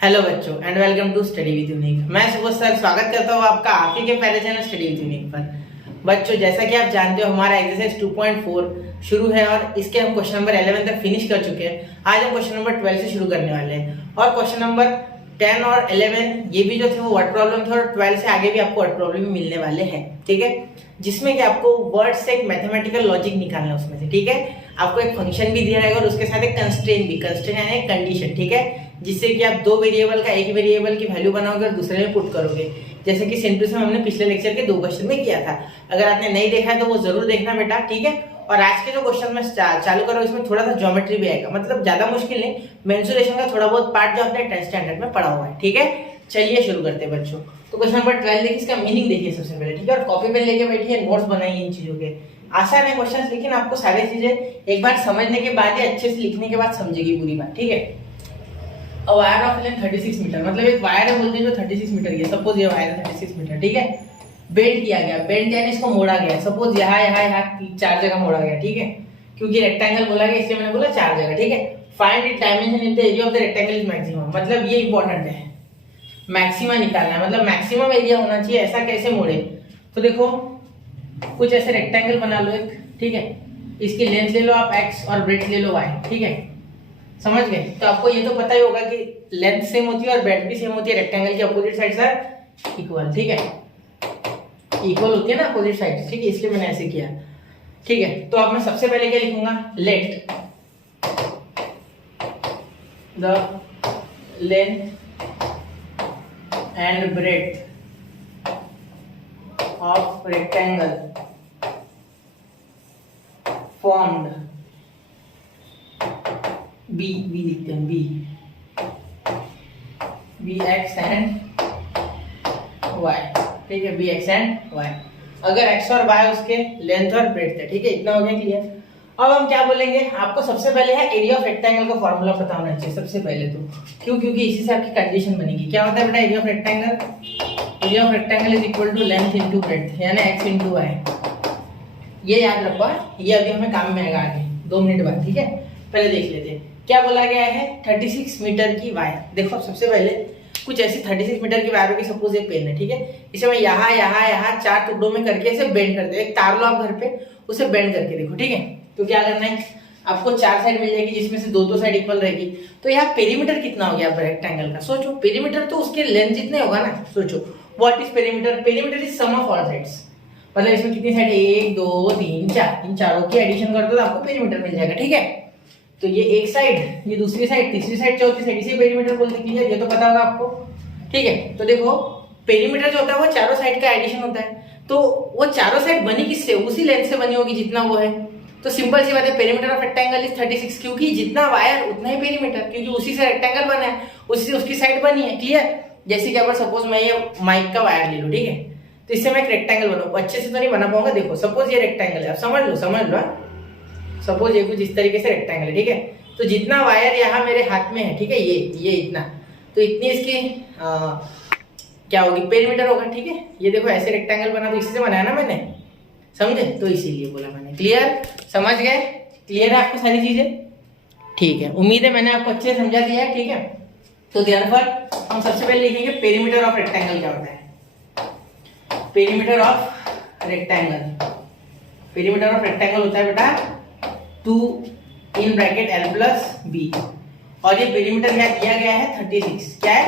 Hello बच्चों and welcome to study with unique. मैं Subodh sir स्वागत करता हूँ आपका आपके के पहले चैनल स्टडी विद यूनिक पर। बच्चों जैसा कि आप जानते हो हमारा एक्सरसाइज 2.4 शुरू है और इसके हम क्वेश्चन नंबर 11 तक फिनिश कर चुके हैं। आज हम क्वेश्चन नंबर 12 से शुरू करने वाले हैं और क्वेश्चन नंबर 10 और 11 ये भी जो थे वो वर्ड प्रॉब्लम थे और 12 से आगे भी आपको वर्ड प्रॉब्लम मिलने वाले हैं, ठीक है, जिसमें कि आपको वर्ड से एक मैथमेटिकल लॉजिक निकालना है उसमें से, ठीक है। आपको एक फंक्शन भी दिया रहेगा और उसके साथ एक कंस्ट्रेंट भी, कंस्ट्रेंट यानी एक कंडीशन, ठीक है, जिससे कि आप दो वेरिएबल का एक वेरिएबल की वैल्यू बनाओगे और दूसरे में पुट करोगे, जैसे कि सिंप्लिस में हमने पिछले लेक्चर के 2 क्वेश्चन में किया था। अगर आपने नहीं देखा है तो वो जरूर देखना बेटा, ठीक है। और आज के जो क्वेश्चन में चालू करो इसमें थोड़ा सा ज्योमेट्री भी आएगा, मतलब ज्यादा मुश्किल नहीं, मेंसुरेशन का थोड़ा बहुत पार्ट जो आपने 10th स्टैंडर्ड में पढ़ा हुआ है, ठीक है। चलिए शुरू करते हैं बच्चों। तो क्वेश्चन नंबर 12 देखिए, इसका मीनिंग देखिए सबसे पहले, ठीक है, और कॉपी पेन लेके बैठिए, नोट्स बनाइए इन चीजों के। आसान है क्वेश्चन, लेकिन आपको सारी चीजें एक बार समझने के बाद ही अच्छे से लिखने के बाद समझेगी पूरी बात, ठीक है। A wire of length 36 metre, मतलब एक वायर है बोलते हैं जो 36 मीटर की है। सपोज ये वायर है 36 मीटर, ठीक है, बेंड किया गया, बेंड यानी इसको मोड़ा गया। सपोज यहाँ यहाँ यहाँ 4 जगह मोड़ा गया, ठीक है, क्योंकि रेक्टेंगल बोला गया इसलिए मैंने बोला 4 जगह, ठीक है। Find it dimension if the area of the rectangle is maximum, मतलब ये इंपॉर्टेंट है, मैक्सिमा निकालना है, मतलब मैक्सिमम एरिया होना चाहिए। ऐसा कैसे मोड़े, तो देखो कुछ ऐसे रेक्टेंगल बना लो एक, ठीक है, इसकी लेंथ ले लो आप x और ब्रेड्थ ले लो y, ठीक है, समझ गए। तो आपको ये तो पता ही होगा कि लेंथ सेम होती है और ब्रेड्थ भी सेम होती है, रेक्टेंगल की अपोजिट साइड्स आर इक्वल, ठीक है, इक्वल होती है ना अपोजिट साइड्स, ठीक है, इसलिए मैंने ऐसे किया, ठीक है। तो अब मैं सबसे पहले क्या लिखूंगा, late the length and breadth of rectangle formed B लिखते हैं B x and y, ठीक है, B x and y। अगर x और y उसके लेंथ और ब्रेड्थ है, ठीक है, इतना हो गया क्लियर। अब हम क्या बोलेंगे, आपको सबसे पहले है एरिया ऑफ रेक्टेंगल का फॉर्मूला पता होना चाहिए सबसे पहले तो, क्यों, क्योंकि इसी से आपकी कंडीशन बनेगी। क्या होता है बेटा area of rectangle, area of rectangle is equal to length into breadth यानी x इनटू y। ये याद रखो, ये अभी हमें काम में आएगा आगे 2 मिनट बाद, ठीक है। पहले देख लेते हैं क्या बोला गया है, 36 मीटर की वायर। देखो सबसे पहले कुछ ऐसी 36 मीटर की वायर होगी, सपोज एक पेन है, ठीक है, इसे मैं यहाँ यहाँ यहाँ 4 टुकड़ों में करके इसे बेंड कर दे। एक तार लो आप घर पे, उसे बेंड करके देखो, ठीक है। तो क्या करना है, आपको 4 साइड मिल जाएगी जिसमें से 2 साइड इक्वल रहेगी। तो यहाँ पेरीमीटर कितना हो गया रेक्टेंगल का, सोचो, पेरीमीटर तो उसके लेंथ जितने होगा ना, सोचो what is perimeter, perimeter is sum of all sides, मतलब इसमें कितनी साइड, 1 2 3 4, इन चारों की एडिशन कर दो तो आपको पेरीमीटर मिल जाएगा, ठीक है। तो ये एक साइड, ये दूसरी साइड, तीसरी साइड, चौथी साइड, इसे पेरीमीटर बोलते हैं, ये तो पता होगा आपको, ठीक है। तो देखो पेरीमीटर जो होता है वो चारों साइड का एडिशन होता है, तो वो चारों साइड बनी किससे, उसी लेंथ से बनी होगी जितना वो है। तो सिंपल सी बात है, पेरीमीटर ऑफ रेक्टेंगल इज 36, क्योंकि जितना वायर उतना ही पेरीमीटर, क्योंकि उसी से रेक्टेंगल बना है, उसी से उसकी साइड बनी है, क्लियर। जैसे कि अगर सपोज मैं ये माइक का वायर ले लूं, ठीक है, तो इससे मैं एक रेक्टेंगल बनाऊं, अच्छे से तो नहीं बना पाऊंगा। देखो सपोज ये रेक्टेंगल है, आप समझ लो सपोज ये कुछ इस तरीके से रेक्टेंगल है, ठीक है। तो जितना वायर यहाँ मेरे हाथ में है, ठीक है, ये इतना, तो इतनी इसकी क्या होगी, पेरीमीटर होगा, ठीक है। ये देखो ऐसे रेक्टेंगल बना, तो इसी से बनाया ना मैंने, समझे, तो इसीलिए बोला मैंने, क्लियर, समझ गए, क्लियर है आपको सारी चीजें, ठीक है। उम्मीद है मैंने आपको अच्छे से समझा दिया है, ठीक है। तो देयरफॉर हम सबसे पहले लिखेंगे पेरीमीटर ऑफ रेक्टेंगल क्या होता है। Perimeter of rectangle, perimeter of rectangle होता है बेटा 2 in bracket L plus B, और ये पेरीमीटर क्या दिया गया है 36, क्या है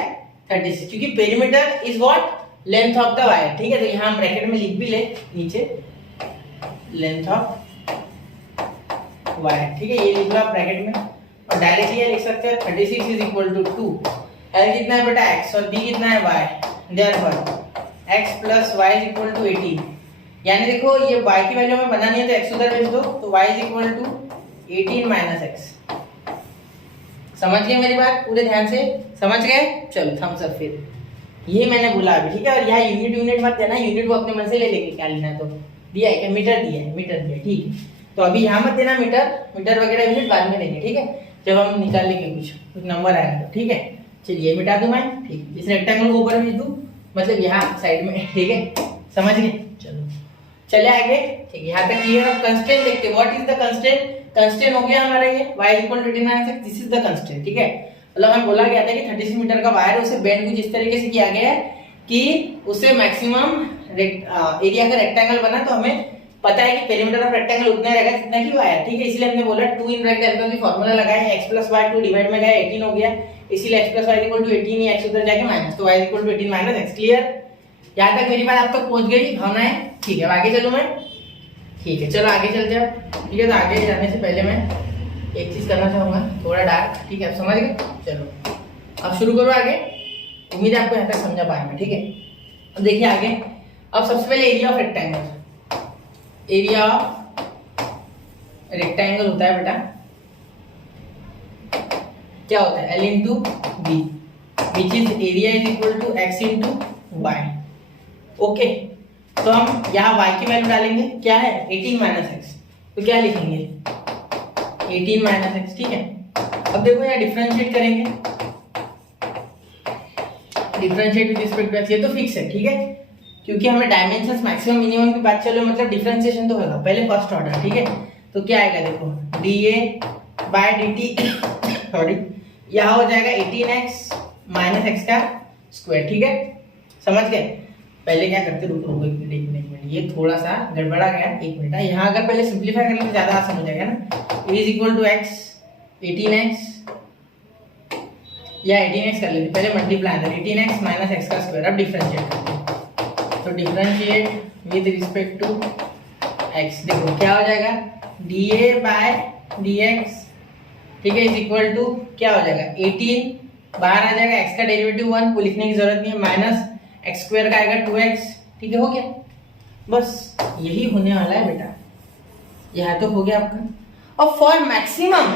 36, क्योंकि perimeter is what, length of the wire, ठीक है। तो यहाँ ब्रैकेट में लिख भी ले नीचे, लेंथ ऑफ वायर, ठीक है, ये लिख लो आप ब्रैकेट में, और डायरेक्टली ये लिख सकते हैं 36 इज इक्वल टू 2, L कितना है बेटा x और b कितना है y, therefore x plus y is equal to 18, यानी देखो ये y की वैल्यू हमें बनानी है तो x उधर भेज दो, तो y is equal to 18 minus x। समझ गए मेरी बात, पूरे ध्यान से समझ गए, चलो थम्स अप। फिर यही मैंने बोला अभी, ठीक है। और यहाँ यूनिट मत देना, यूनिट वो अपने मन से ले लेंगे, क्या लेना है तो दिया है, क्या मीटर दिया है, मीटर दिया, ठीक है। तो अभी यहाँ मत देना मीटर वगैरह यूनिट बाद में लेंगे, ठीक है, जब हम निकाल लेंगे कुछ नंबर आएगा तो, ठीक है। चलिए मिटा दूं मैं, ठीक, इस रेक्टेंगल को ऊपर भेज दूं, मतलब यहाँ साइड में, ठीक है, समझ गए, चलो चले आगे, ठीक है, यहाँ तक क्लियर। अब कंस्ट्रेंट देखते हैं, what is the constraint, constraint हो गया हमारा ये y equal to 18 this is the constraint, ठीक है। मतलब हमें बोला गया था कि 36 मीटर का वायर है, उसे बेंड कुछ इस तरीके से किया गया है कि उससे मैक्सिमम एरिया का रेक्टेंगल बना। तो हमें पता है कि पेरीमीटर ऑफ रेक्टेंगल उतना रहेगा जितना कि वायर, ठीक है। इसलिए हमने बोला 2 इन ब्रैकेट अल्फा की फार्मूला लगाया, x + y 2 डिवाइड में गया 18 हो गया, इसीलिए x + y = 18, ये x उधर जाके माइनस, तो y = 18 - x। क्लियर? यहां तक मेरी बात आप तक पहुंच गई भावनाएं? ठीक है, आगे चलूं मैं? ठीक है, चलो आगे चलते हैं। ठीक है, तो आगे जाने से पहले मैं एक चीज करना चाहूंगा, थोड़ा डार्क, ठीक है, आप समझ गए? चलो अब शुरू करो आगे। उम्मीद है आपको यहाँ तक समझा पाएंगे, ठीक है। अब देखिए आगे, अब सबसे पहले area of rectangle. Area of rectangle होता है बेटा, क्या होता है? L × B, which is area = x × y। Okay, तो हम यहाँ y की वैल्यू डालेंगे, क्या है? 18 - x, तो क्या लिखेंगे? 18 - x, ठीक है। अब देखो यहाँ डिफरेंशिएट करेंगे, differentiate with respect to x, ये तो फिक्स है, ठीक है, क्योंकि हमें डायमेंशंस मैक्सिमम मिनिमम की बात चलो, मतलब डिफरेंशिएशन तो होगा पहले फर्स्ट ऑर्डर, ठीक है। तो क्या आएगा देखो, dA/dt सॉरी, यहाँ हो जाएगा 18x - x का स्क्वायर, ठीक है, समझ गए? पहले क्या करते, रुको एक मिनट, ये थोड़ा सा गड़बड़ा गया, एक मिनट। यहाँ अगर पहले सिंपलीफाई कर लें तो ज्यादा आसान हो जाएगा ना। a = x 18x, या 18x कर लेते, पहले मल्टीप्लाई है 18x - x का स्क्वायर। अब डिफरेंशिएट करते हैं, तो differentiate with respect to x, देखो क्या हो जाएगा, dA/dx, ठीक है, इज = क्या हो जाएगा, 18 बाहर आ जाएगा, x का डेरिवेटिव 1 को लिखने की जरूरत नहीं है, माइनस x² का आएगा 2x, ठीक है, हो गया। बस यही होने वाला है बेटा, यह तो हो गया आपका। अब फॉर मैक्सिमम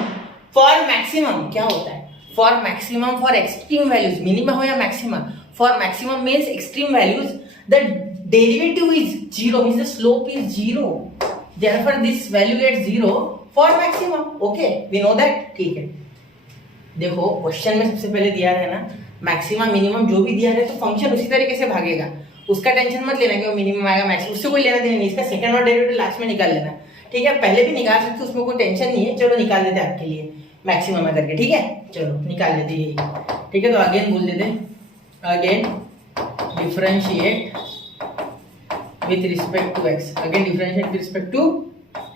क्या होता है? For maximum, for extreme values, minimum हो या maximum, for maximum means extreme values the derivative is 0, means the slope is 0, therefore this value gets 0 for maximum. Okay, we know that, ठीक है। देखो question में सबसे पहले दिया है ना मैक्सिमम मिनिमम, जो भी दिया है तो फंक्शन उसी तरीके से भागेगा, उसका टेंशन मत लेना कि वो मिनिमम आएगा मैक्सिमम, उससे कोई लेना देना नहीं, इसका सेकंड ऑर्डर डेरिवेटिव लास्ट में निकाल लेना, ठीक है। पहले भी निकाल सकते हो, उसमें कोई टेंशन नहीं है। चलो निकाल देते हैं आपके लिए मैक्सिमम में करके, ठीक है, चलो निकाल लेते हैं यही, ठीक है। तो अगेन बोल देते हैं, again differentiate with respect to x, again differentiate with respect to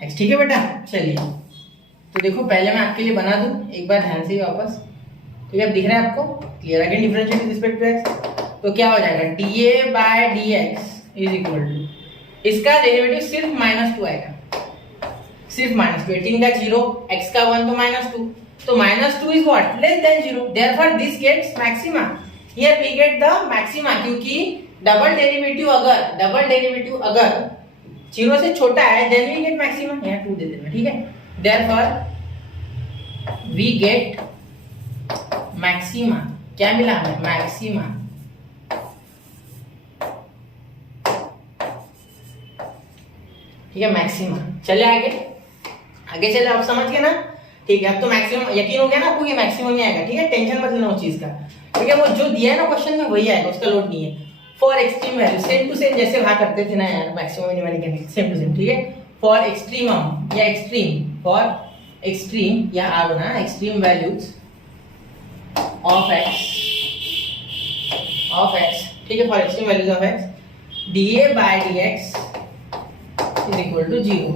x, ठीक है बेटा। चलिए, तो देखो पहले मैं आपके लिए बना दूं एक बार ध्यान से वापस, ठीक है, अब दिख रहा है आपको clear? Again differentiate with respect to x, तो क्या हो जाएगा, dA/dx इज इक्वल टू, इसका डेरिवेटिव सिर्फ -2 आएगा, सिर्फ -2, 18 का 0, x का 1 तो -2, तो -2 is what, less than 0, therefore this gets maxima. Here we get the maxima, क्योंकि डबल डेरिवेटिव अगर 0 से छोटा है देन वी गेट मैक्सिमा, यहाँ 2 दे देना, ठीक है। देयरफॉर वी गेट मैक्सिमा, क्या मिला हमें, मैक्सिमा, ठीक है, मैक्सिमा। चले आगे चले, आप समझ गए ना, ठीक है। अब तो मैक्सिमम यकीन हो गया ना आपको कि मैक्सिमम ही आएगा, ठीक है, टेंशन मत लेना उस चीज का, ठीक है। वो जो दिया है ना क्वेश्चन में वही आएगा, उसका लोड नहीं है। For extreme value same to same जैसे वहां करते थे ना यार, मैक्सिमम मिनिमम के सेम टू सेम, ठीक है। फॉर एक्सट्रीमम या एक्सट्रीम, फॉर एक्सट्रीम या आ बना एक्सट्रीम वैल्यूज ऑफ x, ठीक है, for extreme values of x dA/dx is equal to 0,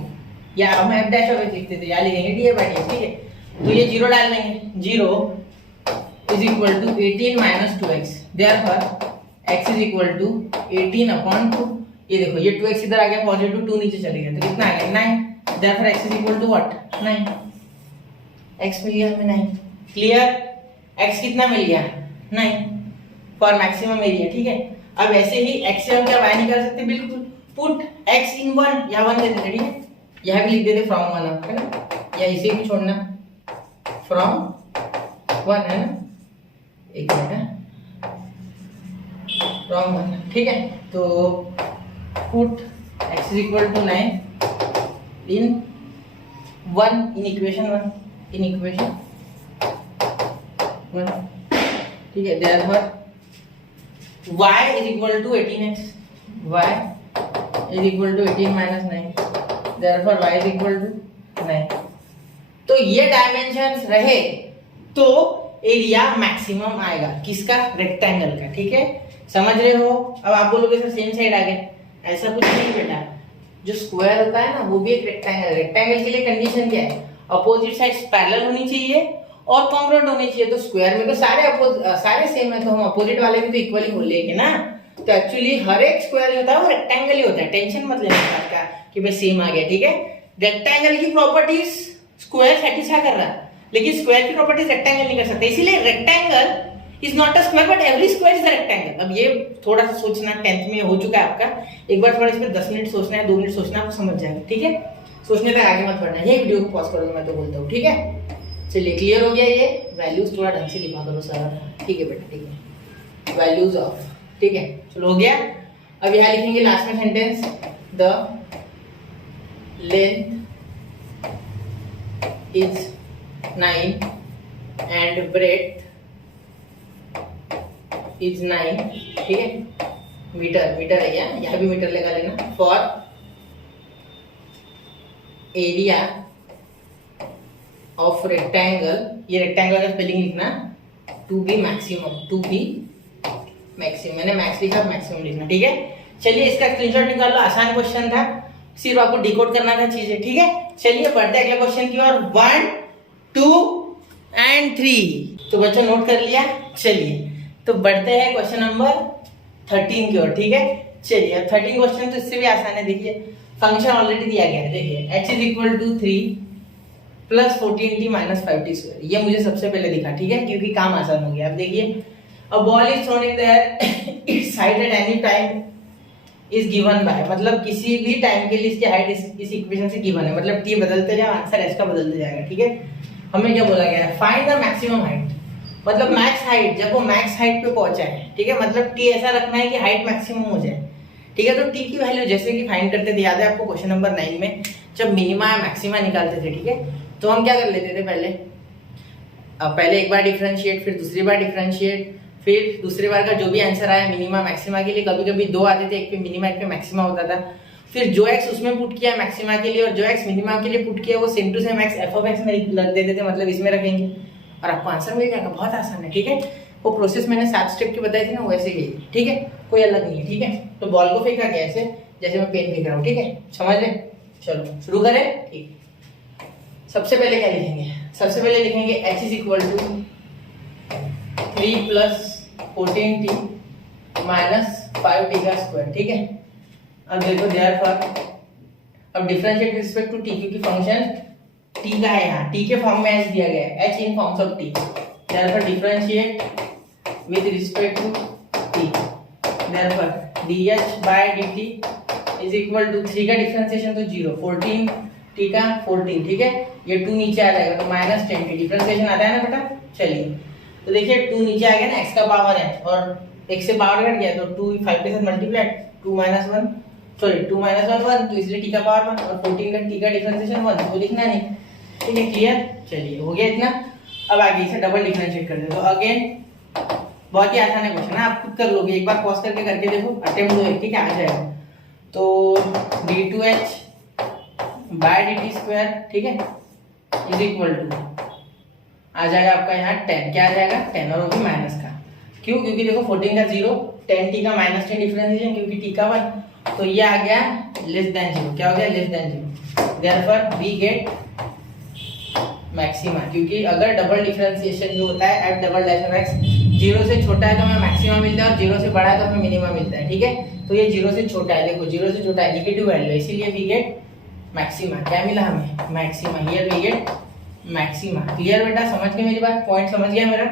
या हम f डैश ऑफ x लिखते थे, या लिखेंगे dA/dx, ठीक है। तो ये 0 डाल देंगे, 0 is equal to 18 - 2x, therefore x is equal to 18/2, ये देखो ये 2x इधर आ गया, पॉजिटिव 2 नीचे चले गया, तो कितना आ गया 9, therefore x is equal to what, 9, x मिल गया हमें 9, क्लियर? x कितना मिल गया, 9 फॉर मैक्सिमम एरिया, ठीक है। अब ऐसे ही x से हम क्या y निकाल सकते हैं, बिल्कुल, पुट x इन 1, या 1 दे देते, ठीक है, यह भी लिख देते फ्रॉम 1, है ना, या इसे भी छोड़ना फ्रॉम 1, है ना, एक मिनट है, फ्रॉम 1, ठीक है। तो put x is equal to 9 in 1, in equation 1, in equation 1, ठीक है। Therefore y is equal to 18x, y is equal to 18 - 9, therefore y is equal to 9। तो ये डायमेंशंस रहे तो एरिया मैक्सिमम आएगा किसका, रेक्टेंगल का। ठीक है, समझ रहे हो। अब आप बोलोगे सर सेम साइड आ गए, ऐसा कुछ नहीं बेटा। जो स्क्वायर होता है ना वो भी एक रेक्टेंगल है। रेक्टेंगल के लिए कंडीशन क्या है, अपोजिट साइड्स पैरेलल होनी चाहिए और कॉन्ग्रुएंट होनी चाहिए। तो स्क्वायर में तो सारे सेम है, तो हम अपोजिट वाले भी तो इक्वली बोल लेंगे ना। तो एक्चुअली हर एक स्क्वायर जो होता है वो रेक्टेंगल ही होता है, टेंशन मत लेना बात का कि भाई सेम आ गया। ठीक है, रेक्टेंगल की प्रॉपर्टीज स्क्वायर सेटिस्फाई कर रहा है, लेकिन स्क्वायर की प्रॉपर्टीज रेक्टेंगल नहीं कर सकते। इसीलिए rectangle is not a square but every square is a rectangle. अब ये थोड़ा सा सोचना 10th में हो चुका है आपका, एक बार थोड़ा इसमें 10 मिनट सोचना है, 2 मिनट सोचना, आपको समझ जाएगा। ठीक है, सोचने तक आगे मत बढ़ना, ये वीडियो को पॉज कर दो, मैं तो बोलता हूँ। ठीक है, चलिए क्लियर हो गया। ये वैल्यूज थोड़ा ढंग से लिखा करो सर। ठीक है बेटा, ठीक है, वैल्यूज ऑफ। ठीक है, चलो हो गया। अब यहाँ लिखेंगे लास्ट में sentence, the length is 9 and breadth is 9। ठीक है, मीटर है यहाँ भी मीटर लगा लेना। फॉर एरिया ऑफ रेक्टेंगल, ये रेक्टेंगल का स्पेलिंग लिखना, to be maximum, to be maximum, मैंने मैक्स लिखा, मैक्सिमम लिखना। ठीक है, चलिए इसका स्क्रीनशॉट निकाल लो, आसान क्वेश्चन था, सिर्फ आपको डिकोड करना था चीजें। ठीक है, चलिए बढ़ते अगले क्वेश्चन की ओर। 1, 2 एंड 3। तो बच्चों नोट कर लिया। चलिए तो बढ़ते हैं क्वेश्चन नंबर 13 की ओर। ठीक है, चलिए 13 क्वेश्चन तो इससे भी आसान है। देखिए फंक्शन ऑलरेडी दिया गया है, देखिए h is equal to 3 plus 14t minus 5t square. ये मुझे सबसे पहले दिखा, ठीक है, क्योंकि काम आसान हो गया। अब देखिए, a ball is thrown in the air, it's height at any time is given by, मतलब किसी भी टाइम के लिए इसकी हाइट इस इक्वेशन से गिवन है, मतलब t बदलते जाओ आंसर h का बदलते जाएगा। ठीक है, हमें क्या बोला गया है, फाइंड द मैक्सिमम हाइट, मतलब मैक्स हाइट, जब वो मैक्स हाइट पे पहुंचा है। ठीक है, मतलब t ऐसा रखना है कि हाइट मैक्सिमम हो जाए। ठीक है, तो t की वैल्यू जैसे कि फाइंड करते थे, याद है आपको क्वेश्चन नंबर 9 में जब मिनिमा या मैक्सिमा निकालते थे। ठीक है, तो हम क्या कर लेते थे, पहले एक बार डिफरेंशिएट, फिर दूसरी बार डिफरेंशिएट, फिर दूसरी बार का जो भी आंसर आया मिनिमा मैक्सिमा के लिए, कभी कभी 2 आते थे, एक पे मिनिमा एक पे मैक्सिमा होता था। फिर जो x उसमें पुट किया मैक्सिमा के लिए और जो x मिनिमा के लिए पुट किया वो same to same x f of x में रख देते थे, मतलब इसमें रखेंगे और आपको आंसर मिल जाएगा। बहुत आसान है। ठीक है, वो प्रोसेस मैंने 7 स्टेप की बताई थी ना, वैसे ही। ठीक है, कोई अलग नहीं है। ठीक है, तो बॉल को फेंका गया ऐसे, जैसे मैं पेन फेंक रहा हूँ। ठीक है, समझ ले। चलो शुरू करें। ठीक, सबसे पहले क्या लिखेंगे, सबसे पहले लिखेंगे h is equal to 3 plus 14t minus 5t का स्क्वायर। ठीक है, अब देखो देयरफॉर, अब differentiate with respect to t, क्योंकि फंक्शन t का है, यहाँ t के फॉर्म में h दिया गया है, h in forms of t, therefore differentiate with respect to t, therefore dh by dt is equal to 3 का डिफरेंशिएशन तो 0, 14 t का 14। ठीक है, ये 2 नीचे आ जाएगा तो माइनस 10t, डिफरेंशिएशन आता है ना बेटा। चलिए तो देखिए 2 नीचे आ गया ना, x का पावर है और x से पावर कट गया तो 2 5 के साथ मल्टीप्लाई, 2 माइनस 1 सॉरी 2 माइनस 1 1, तो इसलिए t का पावर 1 और 14 का t का डिफरेंशिएशन 1, वो लिखना नहीं। ठीक है, क्लियर। चलिए हो गया इतना। अब आगे इसे डबल डिफरेंशिएट कर दे, तो अगेन बहुत ही आसान है क्वेश्चन, आप खुद कर लोगे, एक बार पॉज करके देखो, अटेम्प्ट दो, ठीक है, आ जाएगा। तो d2h बाय dt स्क्वायर, ठीक है, इज इक्वल टू आ जाएगा आपका यहाँ 10, क्या आ जाएगा 10, और वो भी माइनस का, क्यों, क्योंकि देखो 14 का 0, 10t का माइनस 10 डिफरेंशिएशन, क्योंकि t का 1, तो ये आ गया लेस देन 0, क्या हो गया less than 0, therefore we get maxima, क्योंकि अगर डबल डिफरेंशिएशन जो होता है at double dash of x 0 से छोटा है तो हमें मैक्सिमा मिलता है और 0 से बड़ा है तो हमें मिनिमा मिलता है। ठीक है, तो ये 0 से छोटा है, देखो 0 से छोटा है, नेगेटिव वैल्यू है, इसीलिए वी गेट मैक्सिमा। क्या मिला हमें maxima, here we get maxima. Clear बेटा, समझ गए मेरी बात, पॉइंट समझ गया मेरा।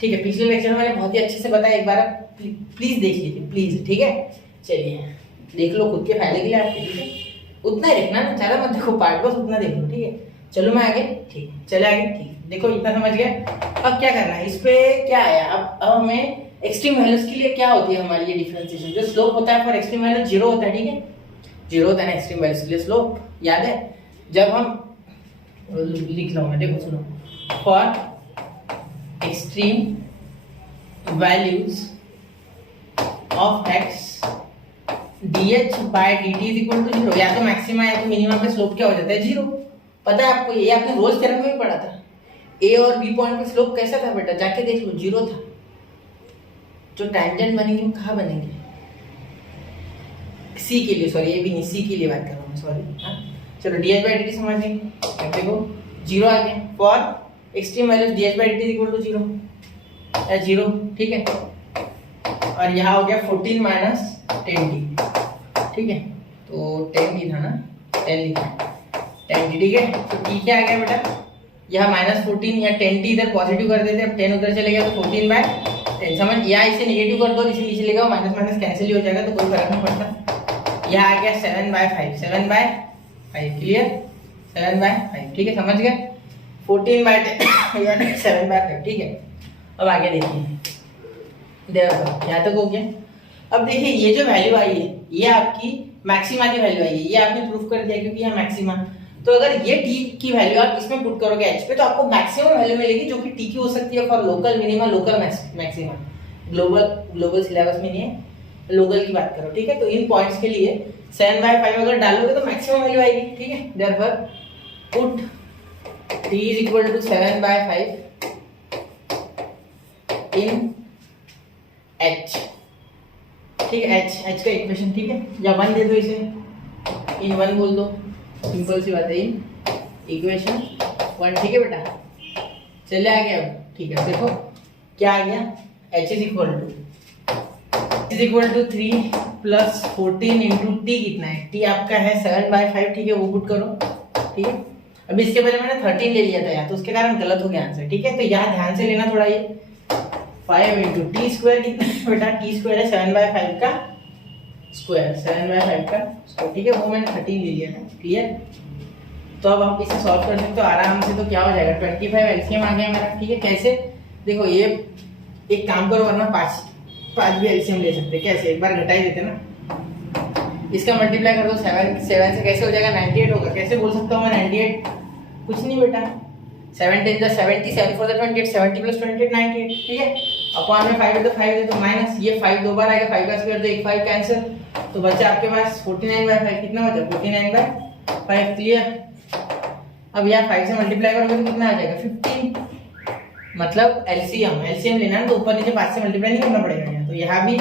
ठीक है, पिछले लेक्चर में मैंने बहुत ही अच्छे से बताया, एक बार आप प्लीज देख लीजिए प्लीज। ठीक है, चलिए देख लो खुद के फायदे के लिए आपके, ठीक है, उतना ही देखना ना, ज्यादा मत देखो पार्ट, बस उतना देख लो। ठीक है, चलो मैं आगे, ठीक है, चले आगे। ठीक है, देखो इतना समझ गया। अब क्या करना है, इस पे क्या आया, अब हमें एक्सट्रीम वैल्यूज के लिए क्या होती है हमारी ये डिफरेंशिएशन, जो स्लोप होता है फॉर एक्सट्रीम वैल्यू 0 होता है। ठीक है, 0 होता है ना एक्सट्रीम वैल्यूज के लिए स्लोप, याद है, जब हम लिख लो, देखो सुनो, for extreme values of x dh by dt is equal to 0, या तो मैक्सिमा या तो मिनिमम पे स्लोप क्या हो जाता है 0, पता है आपको, ये आपने रोल्स थ्योरम में भी पढ़ा था। ए और बी पॉइंट पे स्लोप कैसा था बेटा, जाके देख लो, 0 था। जो टैंजेंट बनेंगे वो कहाँ बनेंगे, सी के लिए, सॉरी ए भी नहीं, सी के लिए बात कर रहा हूँ, सॉरी। हाँ चलो ds बाई डी टी समझ गए, देखो 0 आ गया for extreme values, ds by d t equal to 0 या 0, ठीक है। और यहाँ हो गया 14 माइनस 10t, ठीक है, तो 10t था ना, 10 लिखा 10t, ठीक है। तो t क्या आ गया बेटा, यह -14 या 10t इधर पॉजिटिव कर देते, अब 10 उधर चले गया तो 14 बाय 10 समझ, या इसे नेगेटिव कर दो, इसे नीचे लेगा, माइनस माइनस कैंसिल ही हो जाएगा, तो कोई फर्क नहीं पड़ता। यह आ गया 7/5, 7/5 क्लियर, 7/5, ठीक है, समझ गए, 14/10 यानी 7/5, ठीक है। अब आगे देखिए, देखो यहाँ तक हो गया। अब देखिए ये जो वैल्यू आई है ये आपकी मैक्सिमा की वैल्यू आई है, ये आपने प्रूफ कर दिया क्योंकि यहाँ मैक्सिमा। तो अगर ये टी की वैल्यू आप इसमें पुट करोगे एच पे, तो आपको मैक्सिमम वैल्यू मिलेगी जो कि टी की हो सकती है for local minima, local maxima. Global syllabus में नहीं है, लोकल की बात करो, ठीक है। तो इन पॉइंट्स के लिए 7/5 अगर डालोगे तो मैक्सिमम वैल्यू आएगी, ठीक है। Therefore put t is equal to 7/5 in h, ठीक है, h का इक्वेशन, ठीक है, या 1 दे दो इसे, इन 1 बोल दो, सिंपल सी बात है, इन इक्वेशन 1, ठीक है बेटा। चले आ गया अब, ठीक है, देखो क्या आ गया, h is equal to 3 plus 14 into t कितना है, टी आपका है 7/5, ठीक है, वो पुट करो, ठीक है। अभी इसके पहले मैंने 13 ले लिया था यार, तो उसके कारण गलत हो गया आंसर, ठीक है। तो यहाँ ध्यान से लेना थोड़ा, ये 5 इंटू टी स्क्वायर कितना है बेटा, टी स्क्वायर है 7/5 का स्क्वायर, 7/5 का स्क्वायर, ठीक है, वो मैंने 13 ले लिया था, क्लियर। तो अब आप इसे सॉल्व कर सकते हो आराम से, तो क्या हो जाएगा, 25 एलसीएम आ गया मेरा, ठीक है। कैसे, देखो ये एक काम करो, वरना 5 भी एलसीएम ले सकते, कैसे, एक बार घटा ही देते ना, इसका मल्टीप्लाई कर दो 7 से, कैसे हो जाएगा, 98 होगा। कैसे बोल सकता हूँ मैं 98, कुछ नहीं बेटा, 7 10 70, 7 4 28, 70 प्लस 28 98, ठीक है। अपॉन में 5 है तो 5 है तो माइनस, ये 5 दो बार आएगा, 5 का स्क्वायर तो एक 5 कैंसिल, तो बचा आपके पास 49/5, कितना बचा 49/5, क्लियर। अब यहाँ 5 से मल्टीप्लाई करोगे तो कितना आ जाएगा 15, मतलब एलसीएम लेना है तो ऊपर नीचे 5 से मल्टीप्लाई नहीं करना पड़ेगा यहाँ, तो यहाँ भी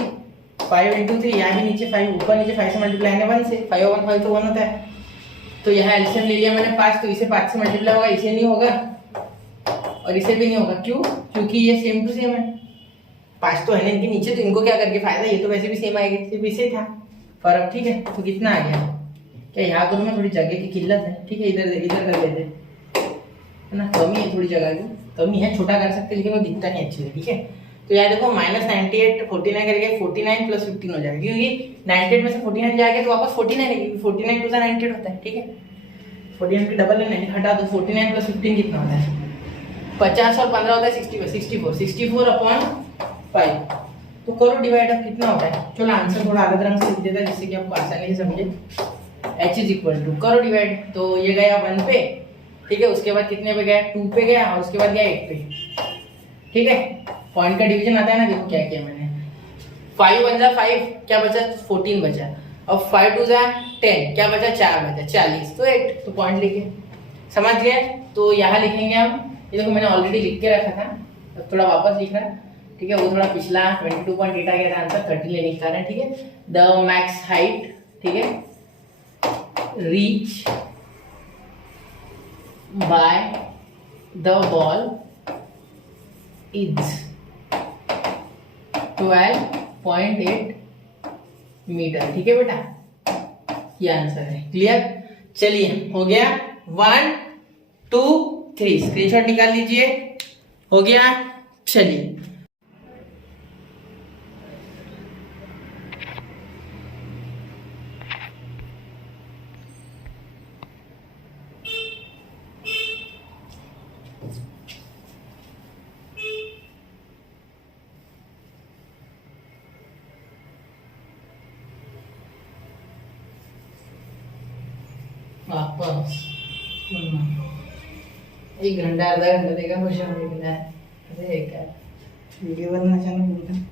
5 इंटू 3, यहाँ भी नीचे 5, ऊपर नीचे 5 से मल्टीप्लाई है 1 से, 5 और 1 5 तो 1 होता है। तो यहाँ एलसीएम ले लिया मैंने 5, तो इसे 5 से मल्टीप्लाई होगा, इसे नहीं होगा और इसे भी नहीं होगा, क्यों, क्योंकि ये सेम टू सेम है, 5 तो है ना इनके नीचे, तो इनको क्या करके फायदा, ये तो वैसे भी सेम आएगी, सिर्फ इसे था फर्क, ठीक है। तो कितना आ गया, क्या यहाँ करूँ मैं, थोड़ी जगह की किल्लत है, ठीक है, इधर कर लेते है ना, कमी है थोड़ी जगह की, कमी है, छोटा कर सकते लेकिन वो दिखता नहीं अच्छे से, ठीक है। तो यहाँ देखो -98 49 करके 49 प्लस 15 हो जाएगा, क्योंकि 98 में से 49 जाएगा तो वापस 49 है, क्योंकि 49 2 98 होता है, ठीक है। 49 की डबल है, हटा दो, 49 प्लस 15 कितना होता है 50 और 15 होता है 64 अपॉन 5, तो करो डिवाइड, अब कितना होता है, चलो आंसर थोड़ा अलग रंग से लिख देता है जिससे कि आपको आसानी से समझे। h इज इक्वल टू, करो डिवाइड, तो ये गया 1 पे, ठीक है, उसके बाद कितने पे गया 2 पे गया, और उसके बाद गया 1 पे, ठीक है। पॉइंट का डिवीजन आता है ना, देखो क्या किया मैंने, 5 1 जा 5, क्या बचा 14 बचा, अब 5 2 जा 10, क्या बचा 4 बचा 40, तो 8, तो पॉइंट लिखे, समझ गए। तो यहाँ लिखेंगे हम, ये देखो मैंने ऑलरेडी लिख के रखा था, अब थोड़ा वापस लिख रहा, ठीक है, वो थोड़ा पिछला 22.8 आ गया था आंसर, 30 लेने के कारण, ठीक है। द मैक्स हाइट, ठीक है, reach by the ball is 12.8 metre, ठीक है बेटा, ये आंसर है, क्लियर। चलिए हो गया 1 2 3, स्क्रीनशॉट निकाल लीजिए, हो गया। चलिए वापस 1 घंटा आधा घंटा देगा मुझे मिला है, अरे क्या वीडियो बनाना चाहना बोलता हूँ।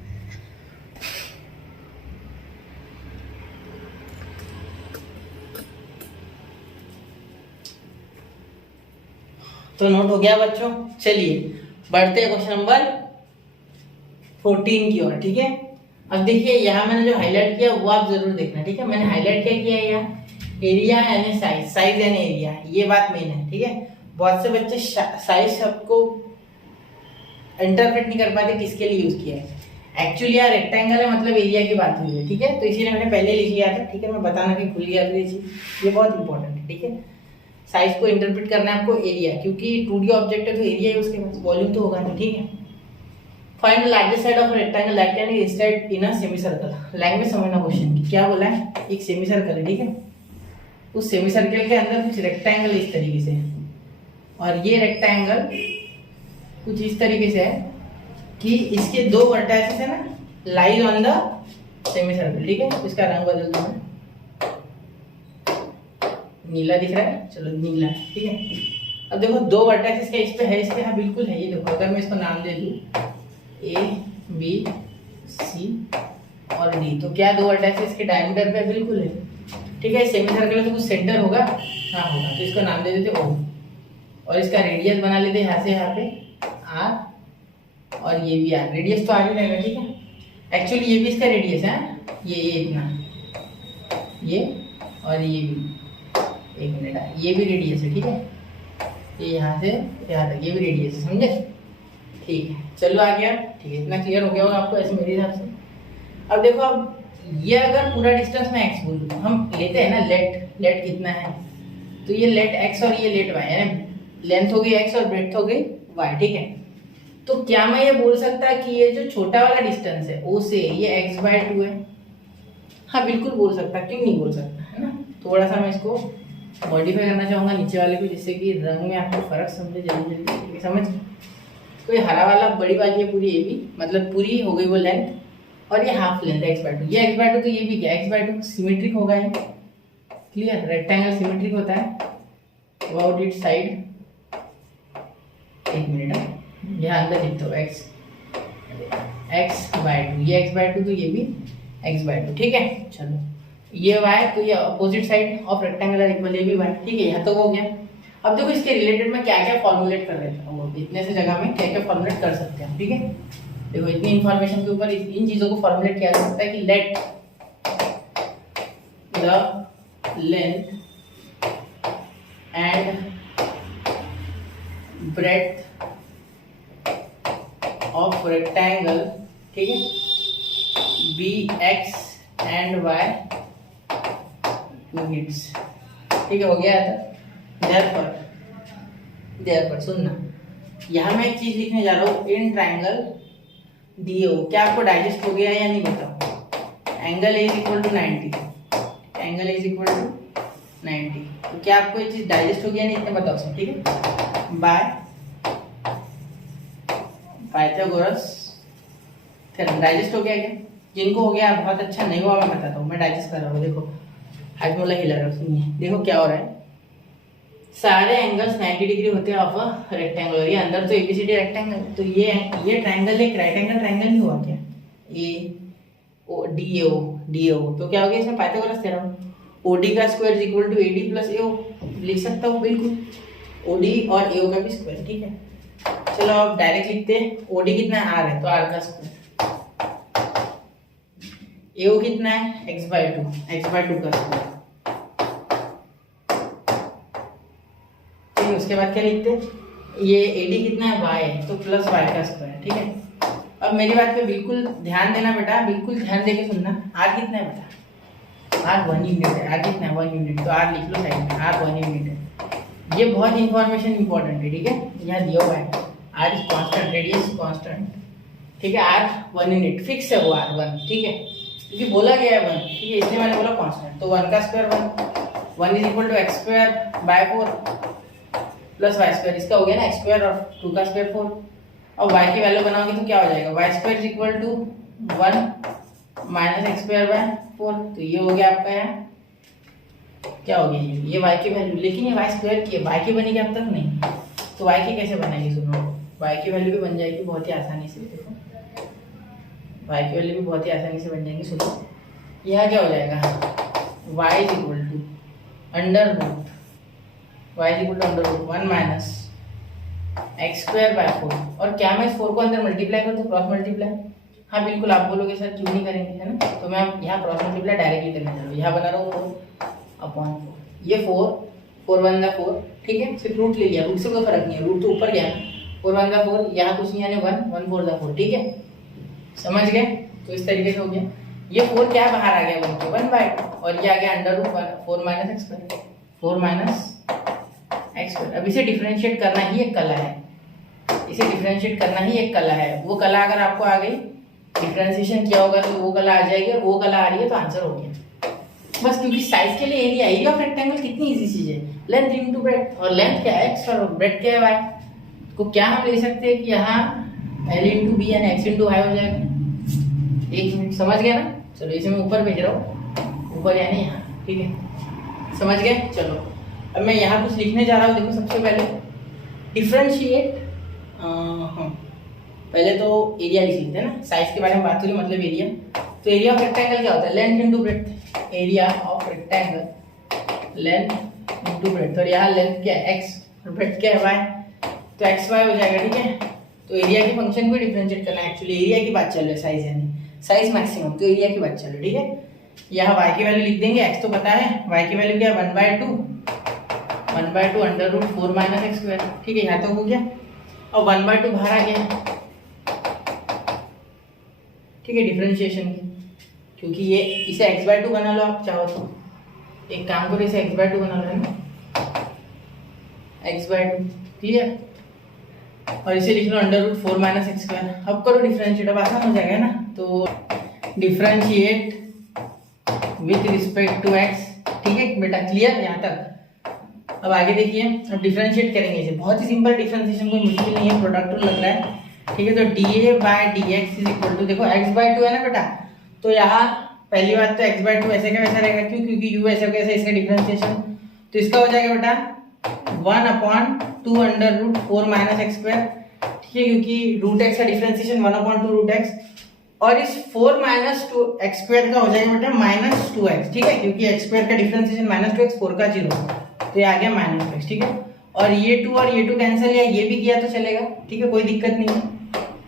तो नोट हो गया बच्चों। चलिए बढ़ते हैं क्वेश्चन नंबर 14 की ओर, ठीक है। अब देखिए यहाँ मैंने जो हाईलाइट किया वो आप जरूर देखना, ठीक है। मैंने हाईलाइट क्या किया है यहाँ, एरिया यानी साइज, साइज यानी एरिया, ये बात मेन है, ठीक है। बहुत से बच्चे साइज शब्द को इंटरप्रेट नहीं कर पाते किसके लिए यूज किया है। एक्चुअली यार रेक्टेंगल है मतलब एरिया की बात हुई है, ठीक है। तो इसीलिए मैंने पहले लिख लिया था, ठीक है। मैं बताना कि भूल गया था ये चीज, ये बहुत इंपॉर्टेंट है, ठीक है। साइज को इंटरप्रेट करना है आपको एरिया, क्योंकि 2D ऑब्जेक्ट है तो एरिया है उसके पास, वॉल्यूम तो होगा नहीं, ठीक है। Find the largest side of rectangle that can be inserted in a semi circle. Language समझना क्वेश्चन की, क्या बोला है, एक सेमी सर्कल है, ठीक है। उस सेमी सर्कल के अंदर कुछ रेक्टेंगल इस तरीके से है, और ये रेक्टेंगल कुछ इस तरीके से है कि इसके दो वर्टाइसेस है ना, lies on the semi circle, ठीक है। इसका रंग बदल दूं मैं, नीला दिख रहा है, चलो नीला, ठीक है। अब देखो दो वर्टाइसेस क्या इस पे है, इसके, हाँ बिल्कुल है। ये देखो अगर मैं इसको नाम दे दूं A B C और D, तो क्या दो वर्टाइसेस के डायमीटर पे बिल्कुल है, ठीक है। सेमी सर्कल तो कुछ सेंटर होगा, हाँ होगा, तो इसको नाम दे देते O, और इसका रेडियस बना लेते यहाँ से यहाँ पे R, और ये भी R, रेडियस तो R ही रहेगा, ठीक है। एक्चुअली ये भी इसका रेडियस है, ये इतना, ये और ये भी, एक मिनट, ये भी रेडियस है, ठीक है। ये यहाँ से यहाँ तक ये भी रेडियस है, समझे, ठीक है। चलो आ गया, ठीक है। इतना क्लियर हो गया होगा आपको ऐसे मेरे हिसाब से। अब देखो, अब ये अगर पूरा डिस्टेंस में x बोल दूँ, हम लेते हैं ना लेट, लेट कितना है, तो ये लेट x और ये लेट y, यानी लेंथ हो गई x और ब्रेड्थ हो गई y, ठीक है। तो क्या मैं ये बोल सकता कि ये जो छोटा वाला डिस्टेंस है O से, ये x/2 है, हाँ बिल्कुल बोल सकता, क्यों नहीं बोल सकता, है ना। थोड़ा सा मैं इसको मॉडिफाई करना चाहूँगा नीचे वाले को, जिससे कि रंग में आपको फर्क समझे जल्दी जल्दी, समझ। तो ये हरा वाला बड़ी वाली है पूरी, ये भी मतलब पूरी हो गई वो लेंथ, और ये हाफ लेंथ है x/2, ये x/2, तो ये भी क्या x/2 सिमेट्रिक होगा, ये क्लियर। रेक्टेंगल सिमेट्रिक होता है अबाउट इट साइड, एक मिनट, यहाँ अंदर लिखते हो x/2, ये x/2 तो ये भी x/2, ठीक है। चलो ये y, तो ये opposite side of rectangle are equal, ये भी y, ठीक है। यहाँ तो हो गया। अब देखो इसके रिलेटेड में क्या क्या फॉर्मुलेट कर रहे थे, वो इतने से जगह में क्या क्या फॉर्मुलेट कर सकते हैं, ठीक है। देखो इतनी इंफॉर्मेशन के ऊपर इन चीजों को फॉर्मुलेट किया जा सकता है कि let the length and breadth of rectangle, ठीक है, be x and y units, ठीक है, हो गया था। Therefore सुनना, यहाँ मैं एक चीज लिखने जा रहा हूँ, इन ट्राइंगल DO, क्या आपको डाइजेस्ट हो गया या नहीं बताओ। Angle A equal to 90, angle A equal to 90, तो क्या आपको ये चीज डाइजेस्ट हो गया नहीं, इतने बताओ सब, ठीक है। बाय पाइथागोरस थ्योरम डाइजेस्ट हो गया क्या, जिनको हो गया बहुत अच्छा, नहीं हुआ मैं बताता हूँ, मैं डाइजेस्ट कर रहा हूँ। देखो हाजमोला हिला रहा हूँ, देखो क्या हो रहा है, सारे एंगल्स 90 डिग्री होते हैं ऑफ अ रेक्टेंगल, ये अंदर तो एबीसीडी रेक्टेंगल, तो ये ट्रायंगल एक राइट एंगल ट्रायंगल नहीं हुआ क्या, ए ओ डी ओ, तो क्या हो गया इसमें पाइथागोरस थ्योरम, ओडी का square is equal to AD plus AO, लिख सकता हूँ बिल्कुल, ओडी और एओ का भी स्क्वायर, ठीक है। चलो अब डायरेक्ट लिखते हैं, ओडी कितना है, आर है, तो आर का स्क्वायर, एओ कितना है, x/2 का स्क्वायर, उसके बाद क्या लिखते हैं, ये AD कितना है, y है, तो प्लस y का स्क्वायर, ठीक है। अब मेरी बात पे बिल्कुल ध्यान देना बेटा, बिल्कुल ध्यान देके सुनना। r कितना है बेटा, r 1 यूनिट है, r कितना है 1 यूनिट, तो r लिख लो साइड में, r 1 यूनिट है। ये बहुत इंफॉर्मेशन इंपॉर्टेंट है, ठीक है। यहाँ दिया हुआ है r is constant, radius constant, ठीक है। r 1 यूनिट फिक्स है वो r1, ठीक है, क्योंकि बोला गया है 1, ठीक है, इसलिए मैंने बोला कांस्टेंट, तो 1 का square 1 is equal to x² / 4 plus y square, इसका हो गया ना x² और 2 का स्क्वायर 4, और y की वैल्यू बनाओगे तो क्या हो जाएगा, y² is equal to 1 minus x²/4, तो ये हो गया आपका यहाँ क्या हो गया, ये y की वैल्यू, लेकिन ये y² की है, y की बनेगी अब तक नहीं, तो y की कैसे बनाएगी, सुनो, y की वैल्यू भी बन जाएगी बहुत ही आसानी से, देखो y की वैल्यू भी बहुत ही आसानी से बन जाएंगी, सुनो, यह क्या हो जाएगा, y is equal to under root 1 minus x square by 4। और क्या मैं इस 4 को अंदर मल्टीप्लाई कर दूँ, क्रॉस मल्टीप्लाई? हाँ बिल्कुल, आप बोलोगे सर क्यों नहीं करेंगे, है ना? तो मैं यहाँ क्रॉस मल्टीप्लाई डायरेक्टली करने जा रहा हूँ। यहाँ बना रहा हूँ 4/4, ये 4 1 जा 4, ठीक है। सिर्फ रूट ले लिया, रूट से कोई फर्क नहीं है, रूट तो ऊपर गया ना, 4 1 जा 4, यहाँ कुछ नहीं आने 1 1 4 जा 4, ठीक है, समझ गए? तो इस तरीके से हो गया। ये 4 क्या बाहर आ गया 1/2, और ये आ गया under root 4 minus x square, 4 minus x square. अब इसे डिफरेंशिएट करना ही एक कला है, इसे डिफरेंशिएट करना ही एक कला है। वो कला अगर आपको आ गई, डिफरेंशिएशन किया होगा तो वो कला आ जाएगी, और वो कला आ रही है तो आंसर हो गया बस। क्योंकि साइज के लिए एरिया ऑफ रेक्टेंगल कितनी इजी चीज है, लेंथ इनटू ब्रेड्थ, और लेंथ क्या है एक्स और ब्रेड्थ क्या है वाई। को क्या हम ले सकते हैं कि यहाँ एल इंटू बी यानी एक्स इंटू वाई हो जाएगा। एक मिनट, समझ गए ना? चलो इसे मैं ऊपर भेज रहा हूँ, ऊपर यानी यहाँ, ठीक है, समझ गए? चलो अब मैं यहाँ कुछ लिखने जा रहा हूँ। देखो सबसे पहले डिफरेंशिएट, हाँ पहले तो एरिया लिख लेते हैं ना, साइज के बारे में बात हो रही मतलब एरिया। तो एरिया ऑफ रेक्टेंगल क्या होता है, length into breadth. Area of rectangle length into breadth, और यहाँ लेंथ क्या है एक्स और ब्रेड्थ क्या है वाई, तो एक्स वाई हो जाएगा, ठीक है। तो एरिया के फंक्शन को डिफरेंशिएट करना है, एक्चुअली एरिया की बात चल रही है, साइज यानी साइज मैक्सिमम, तो एरिया की बात चल रही है, ठीक है। यहाँ y की वैल्यू लिख देंगे, x तो पता है, y की वैल्यू क्या है 1/2 under root 4 minus x square, ठीक है, यहाँ तक हो गया। और 1/2 बाहर आ गया, ठीक है, डिफरेंशिएशन की, क्योंकि ये इसे x/2 बना लो आप चाहो तो, एक काम करो इसे x/2 बना लो, है ना, x/2, क्लियर। और इसे लिख लो under root 4 minus x square. अब करो डिफरेंशिएट, अब आसान हो जाएगा ना। तो differentiate with respect to x, ठीक है बेटा, क्लियर यहाँ तक। अब आगे देखिए, अब डिफरेंशिएट करेंगे इसे, बहुत ही सिंपल डिफरेंशिएशन, कोई मुश्किल नहीं है, प्रोडक्ट रूल लग रहा है, ठीक है। तो dA/dx इज इक्वल टू, देखो x/2 है ना बेटा, तो यहाँ पहली बात तो x/2 ऐसे का वैसा रहेगा, क्यों, क्योंकि u ऐसे कैसे, इसका डिफरेंशिएशन, तो इसका हो जाएगा बेटा 1/2 under root 4 minus x square, ठीक है, क्योंकि रूट एक्स का डिफरेंशिएशन 1/2 रूट एक्स, और इस 4 माइनस 2 एक्स स्क्वायर का हो जाएगा बेटा माइनस 2x, ठीक है, क्योंकि एक्स स्क्वायर का डिफरेंशिएशन -2x, 4 का 0, तो ये आ गया -2x, ठीक है। और ये 2 और ये 2 कैंसिल, या ये भी किया तो चलेगा, ठीक है, कोई दिक्कत नहीं है,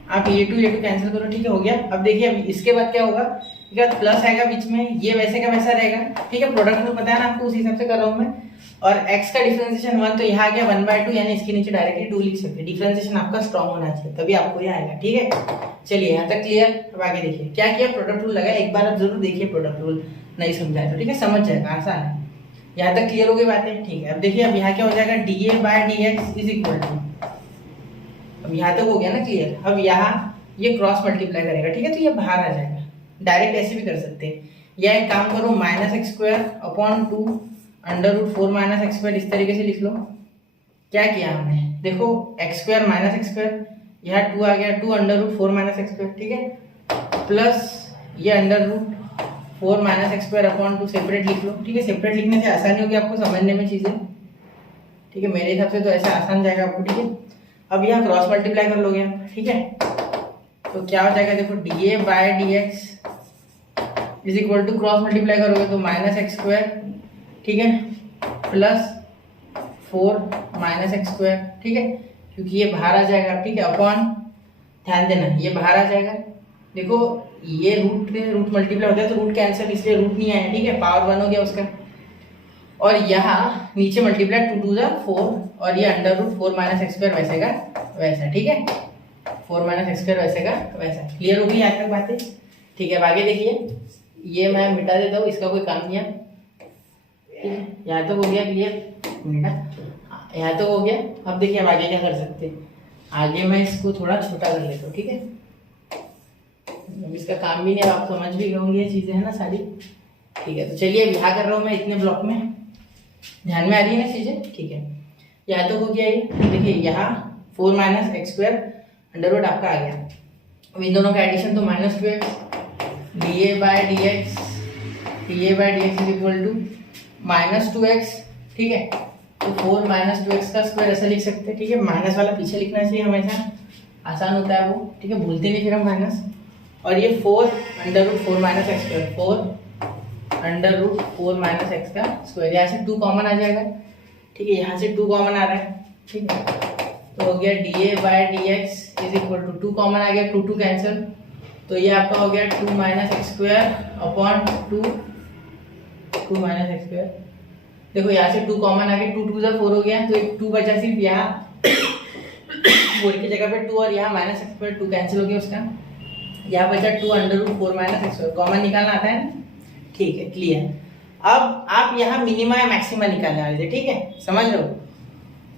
आप ये 2 कैंसिल करो, ठीक है, हो गया। अब देखिए अब इसके बाद क्या होगा, इसके बाद प्लस आएगा बीच में, ये वैसे का वैसा रहेगा, ठीक है, प्रोडक्ट में पता है ना आपको, उस हिसाब से कर रहा हूँ मैं। और x का डिफरेंशिएशन 1, तो यहाँ आ गया 1/2, यानी इसके नीचे डायरेक्टली 2 लिख सकते हैं। डिफरेंशिएशन आपका स्ट्रांग होना चाहिए, तभी आपको ये आएगा, ठीक है। चलिए यहाँ तक क्लियर। अब आगे देखिए क्या किया, प्रोडक्ट रूल लगा, एक बार आप जरूर देखिए प्रोडक्ट रूल, नहीं समझाए तो, ठीक है, समझ जाएगा, आसान है। यहाँ तक क्लियर हो गई बातें, ठीक है। अब देखिए अब यहाँ क्या हो जाएगा, dA/dx इज इक्वल टू, अब यहाँ तक हो गया ना क्लियर। अब यहाँ ये क्रॉस मल्टीप्लाई करेगा, ठीक है, तो ये बाहर आ जाएगा, डायरेक्ट ऐसे भी कर सकते हैं, या एक काम करो -x² under root 4 minus x square, इस तरीके से लिख लो। क्या किया हमने, देखो x² माइनस एक्स स्क्वायर, यहाँ 2 आ गया, 2 under root 4 minus x square, ठीक है, प्लस ये under root 4 minus x square upon 2 separate लिख लो, ठीक है। सेपरेट लिखने से आसानी होगी आपको समझने में चीजें, ठीक है, मेरे हिसाब से तो ऐसा आसान जाएगा आपको, ठीक है। अब यहाँ क्रॉस मल्टीप्लाई कर लोगे, ठीक है, तो क्या हो जाएगा, देखो dA/dx is equal to, cross multiply करोगे तो -x², ठीक है, प्लस 4 माइनस एक्स स्क्वायर, ठीक है, क्योंकि ये बाहर आ जाएगा, ठीक है, अपॉन, ध्यान देना ये बाहर आ जाएगा, देखो ये रूट मल्टीप्लाई होता है तो रूट कैंसिल, इसलिए रूट नहीं आया, ठीक है, पावर 1 हो गया उसका। और यहाँ नीचे मल्टीप्लाई 2 2 4, और ये under root 4 minus x square वैसे का वैसा, ठीक है, 4 माइनस एक्स स्क्वायर वैसे का वैसा। क्लियर हो गई यहाँ तक बातें, ठीक है। अब आगे देखिए, ये मैं मिटा देता हूँ, इसका कोई काम नहीं है, ठीक है, यहाँ तक हो गया क्लियर, यहाँ तक हो गया। अब देखिए अब आगे क्या कर सकते हैं, आगे मैं इसको थोड़ा छोटा कर लेता हूँ, ठीक है, अब इसका काम भी नहीं, आप समझ भी गए होंगे ये चीज़ें, है ना सारी, ठीक है। तो चलिए अब यहाँ कर रहा हूँ मैं इतने ब्लॉक में, ध्यान में आ रही है ना चीज़ें, ठीक है। यहाँ तक हो गया ये, देखिए यहाँ 4 minus x square under root आपका आ गया, अब इन दोनों का एडिशन तो -2x, dA/dx is equal to -2x, ठीक है, तो 4 - 2x का स्क्वायर ऐसा लिख सकते हैं, ठीक है, माइनस वाला पीछे लिखना चाहिए हमेशा, आसान होता है वो, ठीक है, भूलते नहीं फिर हम माइनस। और ये 4 under root 4 minus x square, 4 under root 4 minus x का स्क्वायर, यहाँ से 2 कॉमन आ जाएगा, ठीक है, यहाँ से 2 कॉमन आ रहा है, ठीक है, तो हो गया d A by d x is equal to 2 common आ गया, 2 2 कैंसिल, तो ये आपका हो गया 2 minus x square upon 2 minus x square. देखो यहाँ से 2 कॉमन आ गया, 2 2 जा 4 हो गया, तो एक 2 बचा सिर्फ यहाँ 4 की जगह पे 2 और यहाँ माइनस एक्स स्क्वायर 2 कैंसिल हो गया उसका, यहाँ बचा 2 under root 4 minus x square, common निकालना आता है, ठीक है क्लियर। अब आप यहाँ मिनिमा या मैक्सिमा निकालने वाले थे, ठीक है, समझ रहे हो।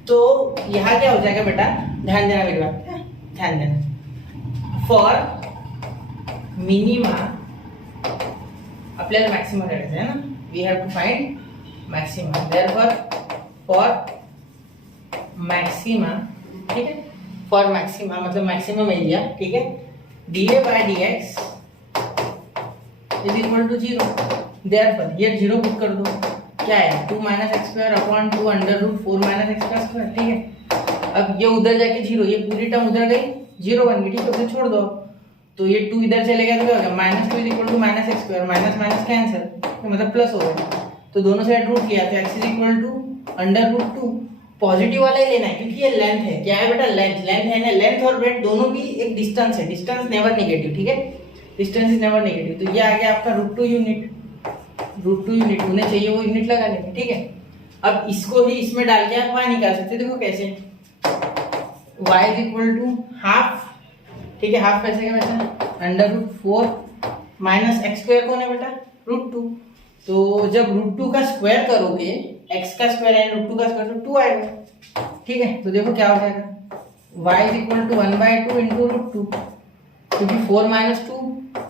तो यहाँ क्या हो जाएगा बेटा, ध्यान देना मेरी बात, ध्यान देना, फॉर मिनिमा आपल्याला मॅक्सिमा काढायचा आहे ना, we have to find maxima, therefore for maxima, ठीक है, फॉर मॅक्सिमा मतलब मॅक्सिमम एरिया, ठीक है, d a by d x is equal to 0, therefore ये 0 पुट कर दो, क्या है 2 minus x square upon 2 under root 4 minus x का स्क्वायर, ठीक है। अब ये उधर जाके 0, ये पूरी टर्म उधर गई 0 बन गई, ठीक है, उसे छोड़ दो, तो ये 2 इधर चले गया तो क्या हो गया, -2 is equal to minus x square, minus minus cancel, तो मतलब प्लस हो गया, तो दोनों साइड रूट लिया तो x is equal to under root 2, positive वाला ही लेना है क्योंकि ये लेंथ है, क्या है बेटा, लेंथ है ना, लेंथ और ब्रेड्थ दोनों भी एक डिस्टेंस है, डिस्टेंस नेवर नेगेटिव, ठीक है, डिस्टेंस इज नेवर नेगेटिव, तो ये आ गया आपका √2 यूनिट, √2 यूनिट होने चाहिए, वो यूनिट लगा लेंगे, ठीक है। अब इसको ही इसमें डाल के आप y निकाल सकते, देखो कैसे, y is equal to half, ठीक है, हाफ कैसे का बेटा, under root 4 minus x square कौन है बेटा, √2, तो जब √2 का स्क्वायर करोगे, x का स्क्वायर है √2 का स्क्वायर तो 2 आएगा, ठीक है, तो देखो क्या हो जाएगा, y is equal to 1/2 into √2, क्योंकि 4 माइनस 2,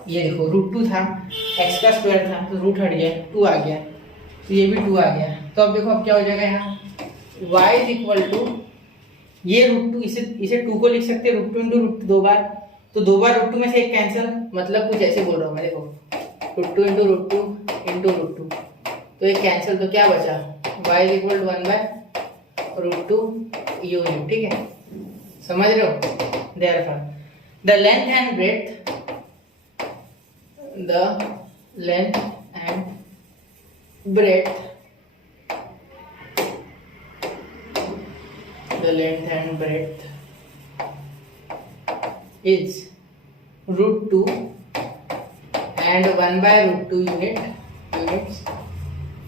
ये देखो √2 था, x का स्क्वायर था तो रूट हट गया, 2 आ गया, तो ये भी 2 आ गया, तो अब देखो अब क्या हो जाएगा यहाँ, y इज इक्वल टू ये √2, इसे 2 को लिख सकते हैं √2 इंटू √2 2 बार, तो 2 बार √2 में से एक कैंसिल, मतलब कुछ ऐसे बोल रहा हूँ मैं, देखो √2 इंटू √2 तो एक कैंसिल, तो क्या बचा, y is equal to 1/√2 unit, ठीक है, समझ रहे हो, therefore the length and breadth, the length and breadth, is √2 and 1/√2 units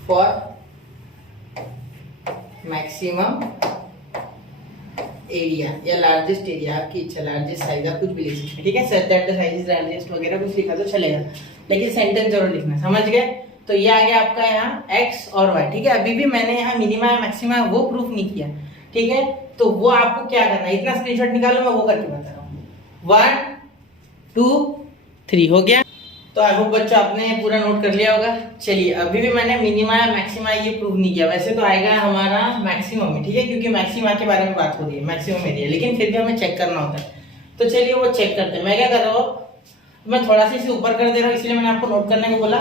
for maximum area या लार्जेस्ट एरिया, आपकी इच्छा, लार्जेस्ट साइज आप कुछ भी लिख सकते हैं, ठीक है, such that the size is largest वगैरह कुछ लिखा तो चलेगा, लेकिन सेंटेंस जरूर लिखना, समझ गए। तो ये आ गया आपका यहाँ x और y, ठीक है। अभी भी मैंने यहाँ मिनिमा या मैक्सिमा वो प्रूफ नहीं किया, ठीक है, तो वो आपको क्या करना है, इतना स्क्रीनशॉट निकालो, मैं वो करके बता रहा हूँ। 1 2 3 हो गया। तो आई होप बच्चों आपने पूरा नोट कर लिया होगा। चलिए, अभी भी मैंने मिनिमा या मैक्सिमा ये प्रूव नहीं किया, वैसे तो आएगा हमारा मैक्सिमम में, ठीक है, क्योंकि मैक्सिमा के बारे में बात हो रही है, मैक्सिमम एरिया, लेकिन फिर भी हमें चेक करना होता है। तो चलिए वो चेक करते हैं। मैं क्या कर रहा हूँ, मैं थोड़ा सा इसे ऊपर कर दे रहा हूँ, इसलिए मैंने आपको नोट करने को बोला,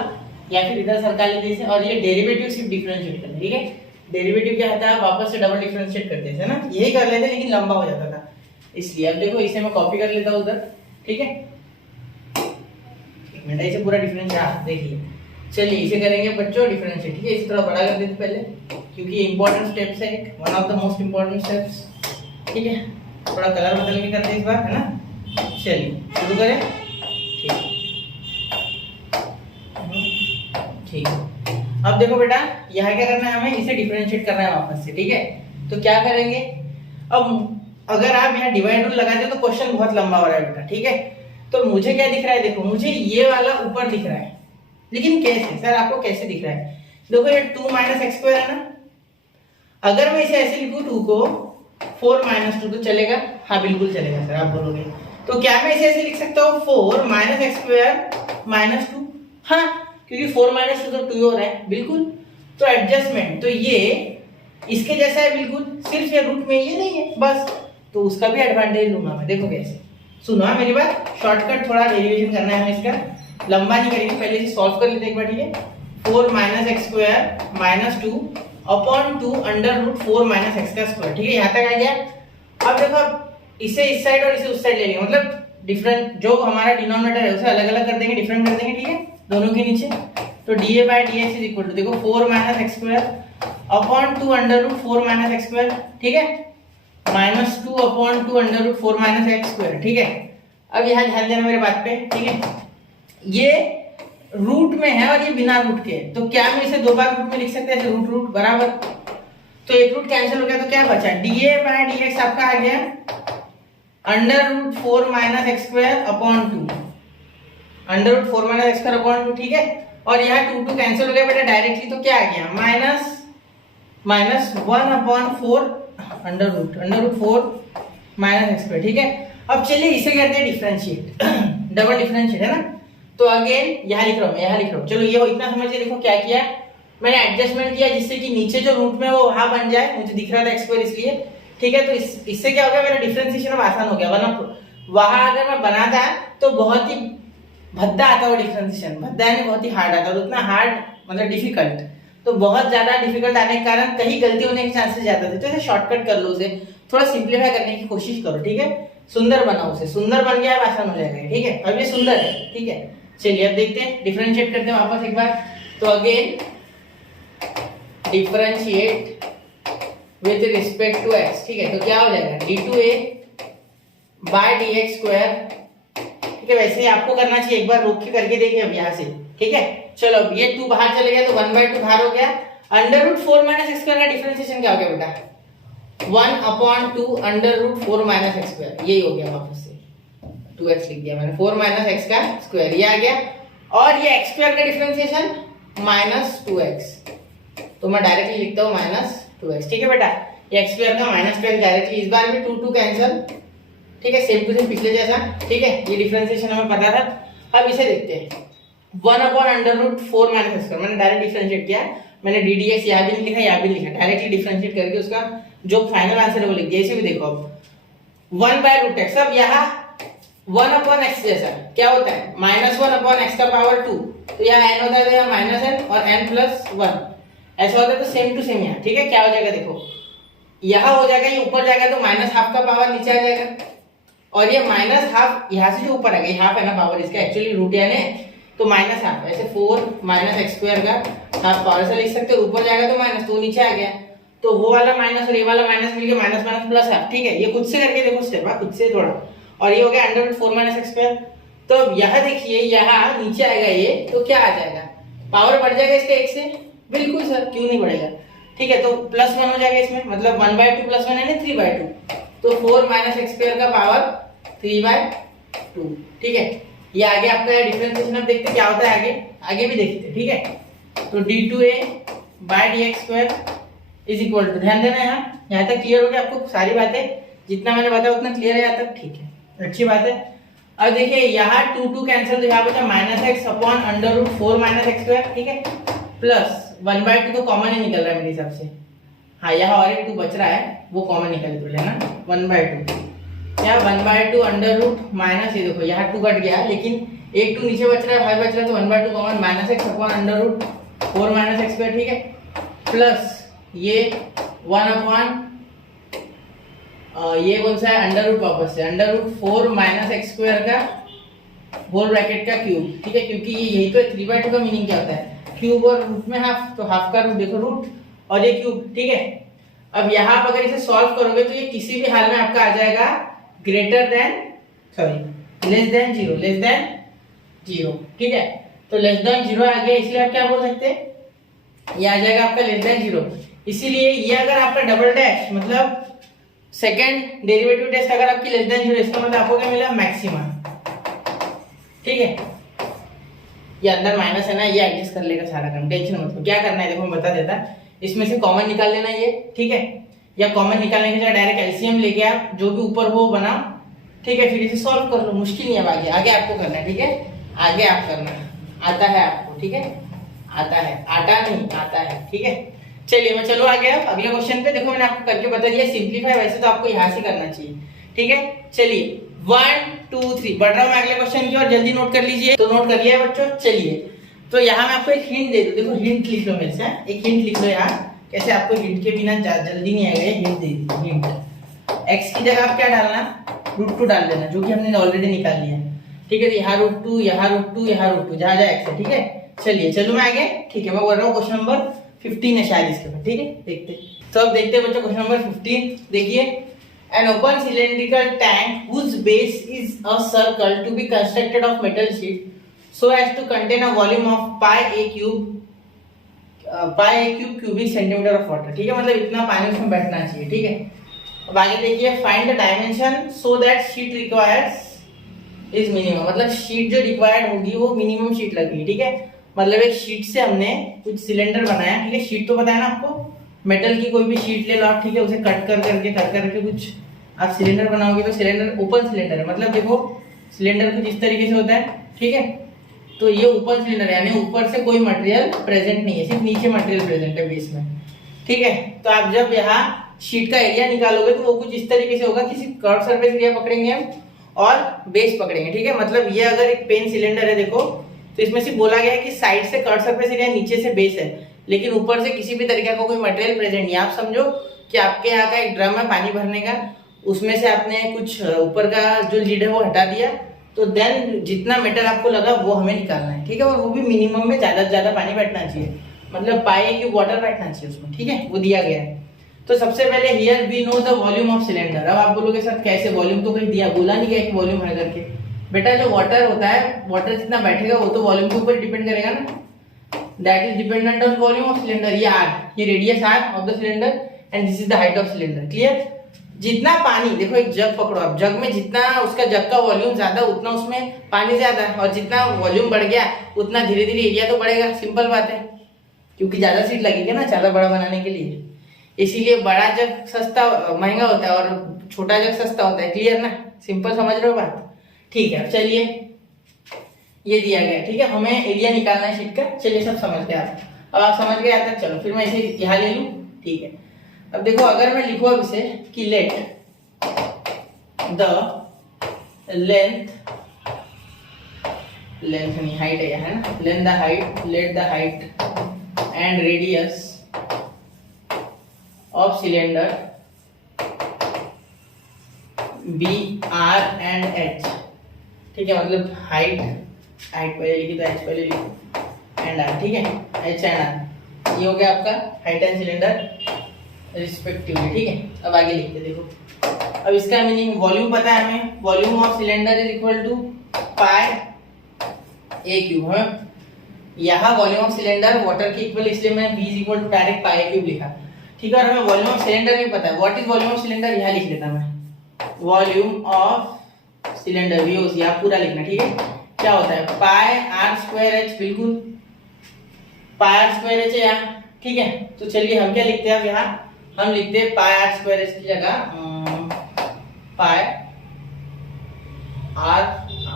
या फिर इधर सरका लेते इसे, और ये डेरिवेटिव सिर्फ डिफरेंशिएट करना, ठीक है। डेरिवेटिव क्या होता है, वापस से डबल डिफरेंशिएट करते हैं ना, यही कर लेते लेकिन लंबा हो जाता था, इसलिए। अब देखो इसे मैं कॉपी कर लेता हूँ उधर, ठीक है, एक मिनट, इसे पूरा डिफरेंशिएट देखिए। चलिए इसे करेंगे बच्चों डिफरेंशिएट, ठीक है। इसे थोड़ा बड़ा कर देते पहले, क्योंकि इंपॉर्टेंट स्टेप्स है, one of the most important steps, ठीक है। थोड़ा कलर बदल के करते हैं इस बार, है ना। चलिए शुरू करें, ठीक है। अब देखो बेटा, यहाँ क्या करना है, हमें इसे डिफरेंशिएट करना है वापस से, ठीक है। तो क्या करेंगे, अब अगर आप यहाँ डिवाइड रूल लगाते हो तो क्वेश्चन बहुत लंबा हो रहा है बेटा, ठीक है। तो मुझे क्या दिख रहा है, देखो मुझे ये वाला ऊपर दिख रहा है, लेकिन कैसे सर, आपको कैसे दिख रहा है, देखो ये 2 माइनस एक्स स्क्वायर है ना, अगर मैं इसे ऐसे लिखूं 2 को 4 माइनस 2 तो चलेगा, हाँ बिल्कुल चलेगा सर, आप बोलोगे। तो क्या मैं इसे ऐसे लिख सकता हूँ 4 माइनस एक्स स्क्वायर माइनस 2, हाँ, क्योंकि 4 माइनस 2 तो 2 हो रहा है, बिल्कुल। तो एडजस्टमेंट, तो ये इसके जैसा है बिल्कुल, सिर्फ ये रूट में ये नहीं है बस, तो उसका भी एडवांटेज लूंगा मैं। देखो कैसे, सुनो मेरी बात, शॉर्टकट थोड़ा डेरिवेशन करना है हमें, इसका लंबा नहीं करेंगे, पहले इसे सॉल्व कर लेते एक बार, ठीक है। 4 minus x square minus 2 upon 2 under root 4 minus x का स्क्वायर, ठीक है, यहाँ तक आ गया। अब देखो इसे इस साइड और इसे उस साइड ले लेंगे, मतलब डिफरेंट जो हमारा डिनोमिनेटर है उसे अलग अलग कर देंगे, डिफरेंट कर देंगे, ठीक है, दोनों के नीचे। तो d A by d x is equal to, देखो 4 minus x square upon 2 under root 4 minus x square, ठीक है। -2/2 √4 - x², ठीक है। अब यहाँ ध्यान देना मेरे बात पे, ठीक है। ये रूट में है और ये बिना रूट के, तो क्या मैं इसे 2 बार रूट में लिख सकते हैं, रूट रूट बराबर। तो एक रूट कैंसिल हो गया, तो क्या बचा, dA/dx आपका आ गया √4 - x²/2, √4 - x²/2, ठीक है। और यहाँ 2 कैंसिल हो गया बेटा डायरेक्टली, तो क्या आ गया -1/4 √4 - x², ठीक है। अब चलिए इसे करते हैं डिफरेंशिएट डबल डिफरेंशिएट, है ना। तो अगेन यहाँ लिख रहा हूँ, यहाँ लिख रहा हूँ। चलो ये हो, इतना समझ के देखो क्या किया मैंने, एडजस्टमेंट किया जिससे कि नीचे जो रूट में वो वहां बन जाए, मुझे दिख रहा था x² इसलिए, ठीक है। तो इससे क्या हो गया, मेरा डिफरेंशिएशन अब आसान हो गया, वरना वहां अगर मैं बनाता तो बहुत ही भद्दा आता वो डिफरेंशिएशन, भद्दा यानी बहुत ही हार्ड आता, और उतना हार्ड मतलब डिफिकल्ट, तो बहुत ज्यादा डिफिकल्ट आने के कारण कहीं गलती होने के चांसेस ज्यादा थे। तो इसे शॉर्टकट कर लो, उसे थोड़ा सिंप्लीफाई करने की कोशिश करो, ठीक है। सुंदर बनाओ उसे, सुंदर बन गया अब आसान हो जाएगा, ठीक है। अब ये सुंदर है, ठीक है। चलिए अब देखते हैं, डिफरेंशिएट करते हैं वापस एक बार। तो again differentiate with respect to x, ठीक है। तो क्या हो जाएगा d2a/dx², ठीक है। वैसे ही आपको करना चाहिए, एक बार रोक के करके देखिए अब यहाँ से, ठीक है। चलो अब ये 2 बाहर चले गया तो 1/2 बाहर हो गया। √4 - x² का डिफरेंशिएशन क्या हो गया बेटा, 1/2 √4 - x², यही हो गया, वापस से 2x लिख दिया मैंने, 4 - x², ये आ गया। और ये x² का डिफरेंशिएशन -2x, तो मैं डायरेक्टली लिखता हूँ -2x, ठीक है बेटा। ये x² का -2x डायरेक्टली, इस बार भी 2 कैंसिल, ठीक है, सेम टू सेम पिछले जैसा, ठीक है। ये डिफरेंशिएशन हमें पता था। अब इसे देखते हैं, 1/√4 - x², मैंने डायरेक्ट डिफरेंशिएट किया, मैंने ddx यहाँ भी नहीं लिखा, यहाँ भी नहीं लिखा, डायरेक्टली डिफरेंशिएट करके उसका जो फाइनल आंसर है वो लिख दिया। इसे भी देखो अब 1/√x, अब यहाँ 1/x जैसा क्या होता है, -1/x², तो यहाँ n होता है, तो यहाँ -n और n+1 ऐसा होता है, तो सेम टू सेम यहाँ, ठीक है। क्या हो जाएगा देखो, यहाँ हो जाएगा, ये ऊपर जाएगा तो -½ नीचे आ जाएगा, और ये -½ यहाँ से जो ऊपर आ गया, हाफ है ना पावर इसका, एक्चुअली रूट यानी, तो -½ ऐसे 4 - x² का हाफ पावर ऐसा लिख सकते हो, ऊपर जाएगा तो माइनस, तो नीचे आ गया, तो वो वाला माइनस और ये वाला माइनस मिलके माइनस माइनस प्लस है, ठीक है। ये खुद से करके देखो स्टेप, खुद से थोड़ा, और ये हो गया √4 - x²। तो अब यहाँ देखिए, यहाँ नीचे आएगा ये, तो क्या आ जाएगा, पावर बढ़ जाएगा इसका 1 से, बिल्कुल सर, क्यों नहीं बढ़ेगा, ठीक है। तो +1 हो जाएगा इसमें, मतलब 1/2 + 1 यानी 3/2, तो 4 - x² का पावर 3/2, ठीक है। ये आगे आपका डिफरेंशिएशन, अब देखते क्या होता है आगे, आगे भी देखते हैं, ठीक है। तो d2a/dx² इज इक्वल टू, ध्यान देना यहाँ तक क्लियर हो गया आपको सारी बातें, जितना मैंने बताया उतना क्लियर है यहाँ तक, ठीक है, अच्छी बात है। अब देखिए यहाँ 2 कैंसिल, तो यहाँ बचा -x/√4 - x², ठीक है, प्लस 1/2 तो कॉमन ही निकल रहा है मेरे हिसाब से, हाँ यहाँ और एक 2 बच रहा है, वो कॉमन निकल तो लेना 1/2, क्या 1/2 अंडर रूट माइनस, ये देखो यहाँ 2 कट गया, लेकिन एक 2 नीचे बच रहा है, 5 बच रहा है, तो 1/2 कॉमन, -x/√4 - x², ठीक है, प्लस ये 1/, ये कौन सा है, अंडर रूट, वापस से √4 - x² का होल ब्रैकेट का क्यूब, ठीक है, क्योंकि ये यही तो 3/2 का मीनिंग क्या होता है, क्यूब और रूट में हाफ, तो हाफ का रूट देखो रूट, और ये क्यूब, ठीक है। अब यहाँ आप अगर इसे सॉल्व करोगे तो ये किसी भी हाल में आपका आ जाएगा लेस देन जीरो, ठीक है। तो लेस देन 0 आ गया, इसलिए आप क्या बोल सकते हैं, ये आ जाएगा आपका लेस देन 0। इसीलिए ये अगर आपका डबल डैश, मतलब सेकेंड डेरिवेटिव टेस्ट अगर आपकी लेस देन 0, इसका मतलब आपको क्या मिला, मैक्सिमा, ठीक है। ये अंदर माइनस है ना, ये एडजस्ट कर लेगा सारा काम, टेंशन मत लो। क्या करना है देखो मैं बता देता, इसमें से कॉमन निकाल लेना ये, ठीक है, या कॉमन निकालने के लिए डायरेक्ट एलसीएम लेके आप जो भी ऊपर हो बनाओ, ठीक है, फिर इसे सॉल्व कर लो, मुश्किल नहीं है, आगे आगे आपको करना है, ठीक है, आगे आप करना, आता है आपको, ठीक है, आता है, आटा नहीं आता है, ठीक है। चलिए मैं चलो आगे अब अगले क्वेश्चन पे, देखो मैंने आपको करके बता दिया सिंप्लीफाई, वैसे तो आपको यहाँ से करना चाहिए, ठीक है। चलिए 1 2 3 बढ़ रहा हूँ मैं अगले क्वेश्चन की ओर, जल्दी नोट कर लीजिए, तो नोट कर लिया बच्चों। चलिए तो यहाँ मैं आपको एक हिंट दे दूं, देखो हिंट लिख लो मेरे से, एक हिंट लिख लो यहाँ, कैसे आपको हिंट के बिना जल्दी नहीं आएगा, हिंट दे दी, हिंट, x की जगह आप क्या डालना, √2 डाल देना, जो कि हमने ऑलरेडी निकाल लिया, ठीक है। तो यहाँ √2, यहाँ √2, यहाँ √2, जहाँ जहाँ x है, ठीक है। चलिए चलो मैं आगे, ठीक है, मैं बोल रहा हूँ क्वेश्चन नंबर 15 है शायद इसके बाद, ठीक है, देखते। तो अब देखते हैं बच्चों क्वेश्चन नंबर 15, देखिए An open cylindrical tank whose base is a circle to be constructed of metal sheet so as to contain a volume of pi a cube cubic centimeter of water। ठीक है, मतलब इतना पानी उसमें बैठना चाहिए। ठीक है, अब आगे देखिए, find the dimension so that sheet requires is minimum, मतलब शीट जो रिक्वायर्ड होगी वो मिनिमम शीट लगेगी। ठीक है, मतलब एक शीट से हमने कुछ सिलेंडर बनाया। ठीक है, शीट तो पता है ना आपको, मेटल की कोई भी शीट ले लो आप। ठीक है, उसे कट कर करके कुछ आप सिलेंडर बनाओगे तो सिलेंडर ओपन सिलेंडर है। मतलब देखो सिलेंडर कुछ इस तरीके से होता है। ठीक है, तो ये ओपन सिलेंडर है, यानी ऊपर से कोई मटेरियल प्रेजेंट नहीं है, सिर्फ नीचे मटेरियल प्रेजेंट है बेस में। ठीक है, तो आप जब यहाँ शीट का एरिया निकालोगे तो वो कुछ इस तरीके से होगा कि सिर्फ कर्व सरफेस एरिया पकड़ेंगे हम और बेस पकड़ेंगे। ठीक है, मतलब ये अगर एक पेन सिलेंडर है देखो, तो इसमें सिर्फ बोला गया है कि साइड से कर्व सरफेस एरिया, नीचे से बेस है, लेकिन ऊपर से किसी भी तरीके का कोई मटेरियल प्रेजेंट नहीं। आप समझो कि आपके यहाँ का एक ड्रम है पानी भरने का, उसमें से आपने कुछ ऊपर का जो लीड है वो हटा दिया, तो देन जितना मेटल आपको लगा वो हमें निकालना है। ठीक है, और वो भी मिनिमम में ज्यादा से ज्यादा पानी बैठना चाहिए, मतलब पाई की वाटर बैठना चाहिए उसमें। ठीक है, वो दिया गया है। तो सबसे पहले here we know the volume of cylinder. अब आप बोलोगे सर कैसे, वॉल्यूम तो कहीं दिया, बोला नहीं गया कि वॉल्यूम है करके। बेटा जो वाटर होता है, वाटर जितना बैठेगा वो तो वॉल्यूम के ऊपर डिपेंड करेगा ना, that is dependent on volume of cylinder. ये आर, ये radius r of the cylinder and this is the height of cylinder. Clear? जितना पानी, देखो एक जग पकड़ो आप, जग में जितना उसका जग का वॉल्यूम ज्यादा उतना उसमें पानी ज्यादा, और जितना वॉल्यूम बढ़ गया उतना धीरे धीरे एरिया तो बढ़ेगा। सिंपल बात है, क्योंकि ज्यादा सीट लगेगी ना ज्यादा बड़ा बनाने के लिए, इसीलिए बड़ा जग सस्ता महंगा होता है और छोटा जग सस्ता होता है। क्लियर ना? सिंपल समझ रहे हो बात? ठीक है, अब चलिए ये दिया गया। ठीक है, हमें एरिया निकालना है शीट का। चलिए सब समझ गए आप, अब आप समझ गए आता। चलो फिर मैं इसे यहाँ ले लूँ। ठीक है, अब देखो अगर मैं लिखूँ अब इसे कि लेट द लेंथ नहीं हाइट है ना, let the height and radius of cylinder be r and h. ठीक है, मतलब हाइट पहले लिखी तो एच पहले लिखो एंड आर। ठीक है, एच एंड आर, ये हो गया आपका हाइट एंड सिलेंडर रिस्पेक्टिवली। ठीक है, अब आगे लिखते देखो। अब इसका मीनिंग, वॉल्यूम पता है हमें, volume of cylinder is equal to pi a cube. हमें यहाँ वॉल्यूम ऑफ सिलेंडर वाटर के इक्वल, इसलिए मैंने v is equal to direct pi a cube लिखा। ठीक है, और हमें वॉल्यूम ऑफ सिलेंडर भी पता है। What is volume of cylinder, यहाँ लिख देता मैं, वॉल्यूम ऑफ सिलेंडर वीओसी, आप पूरा लिखना। ठीक है, क्या होता है पाई आर स्क्वायर एच, बिल्कुल पाई आर स्क्वायर एच है यहाँ। ठीक है, तो चलिए हम क्या लिखते हैं अब यहाँ, हम लिखते हैं पाई आर स्क्वायर एच की जगह पाई आर,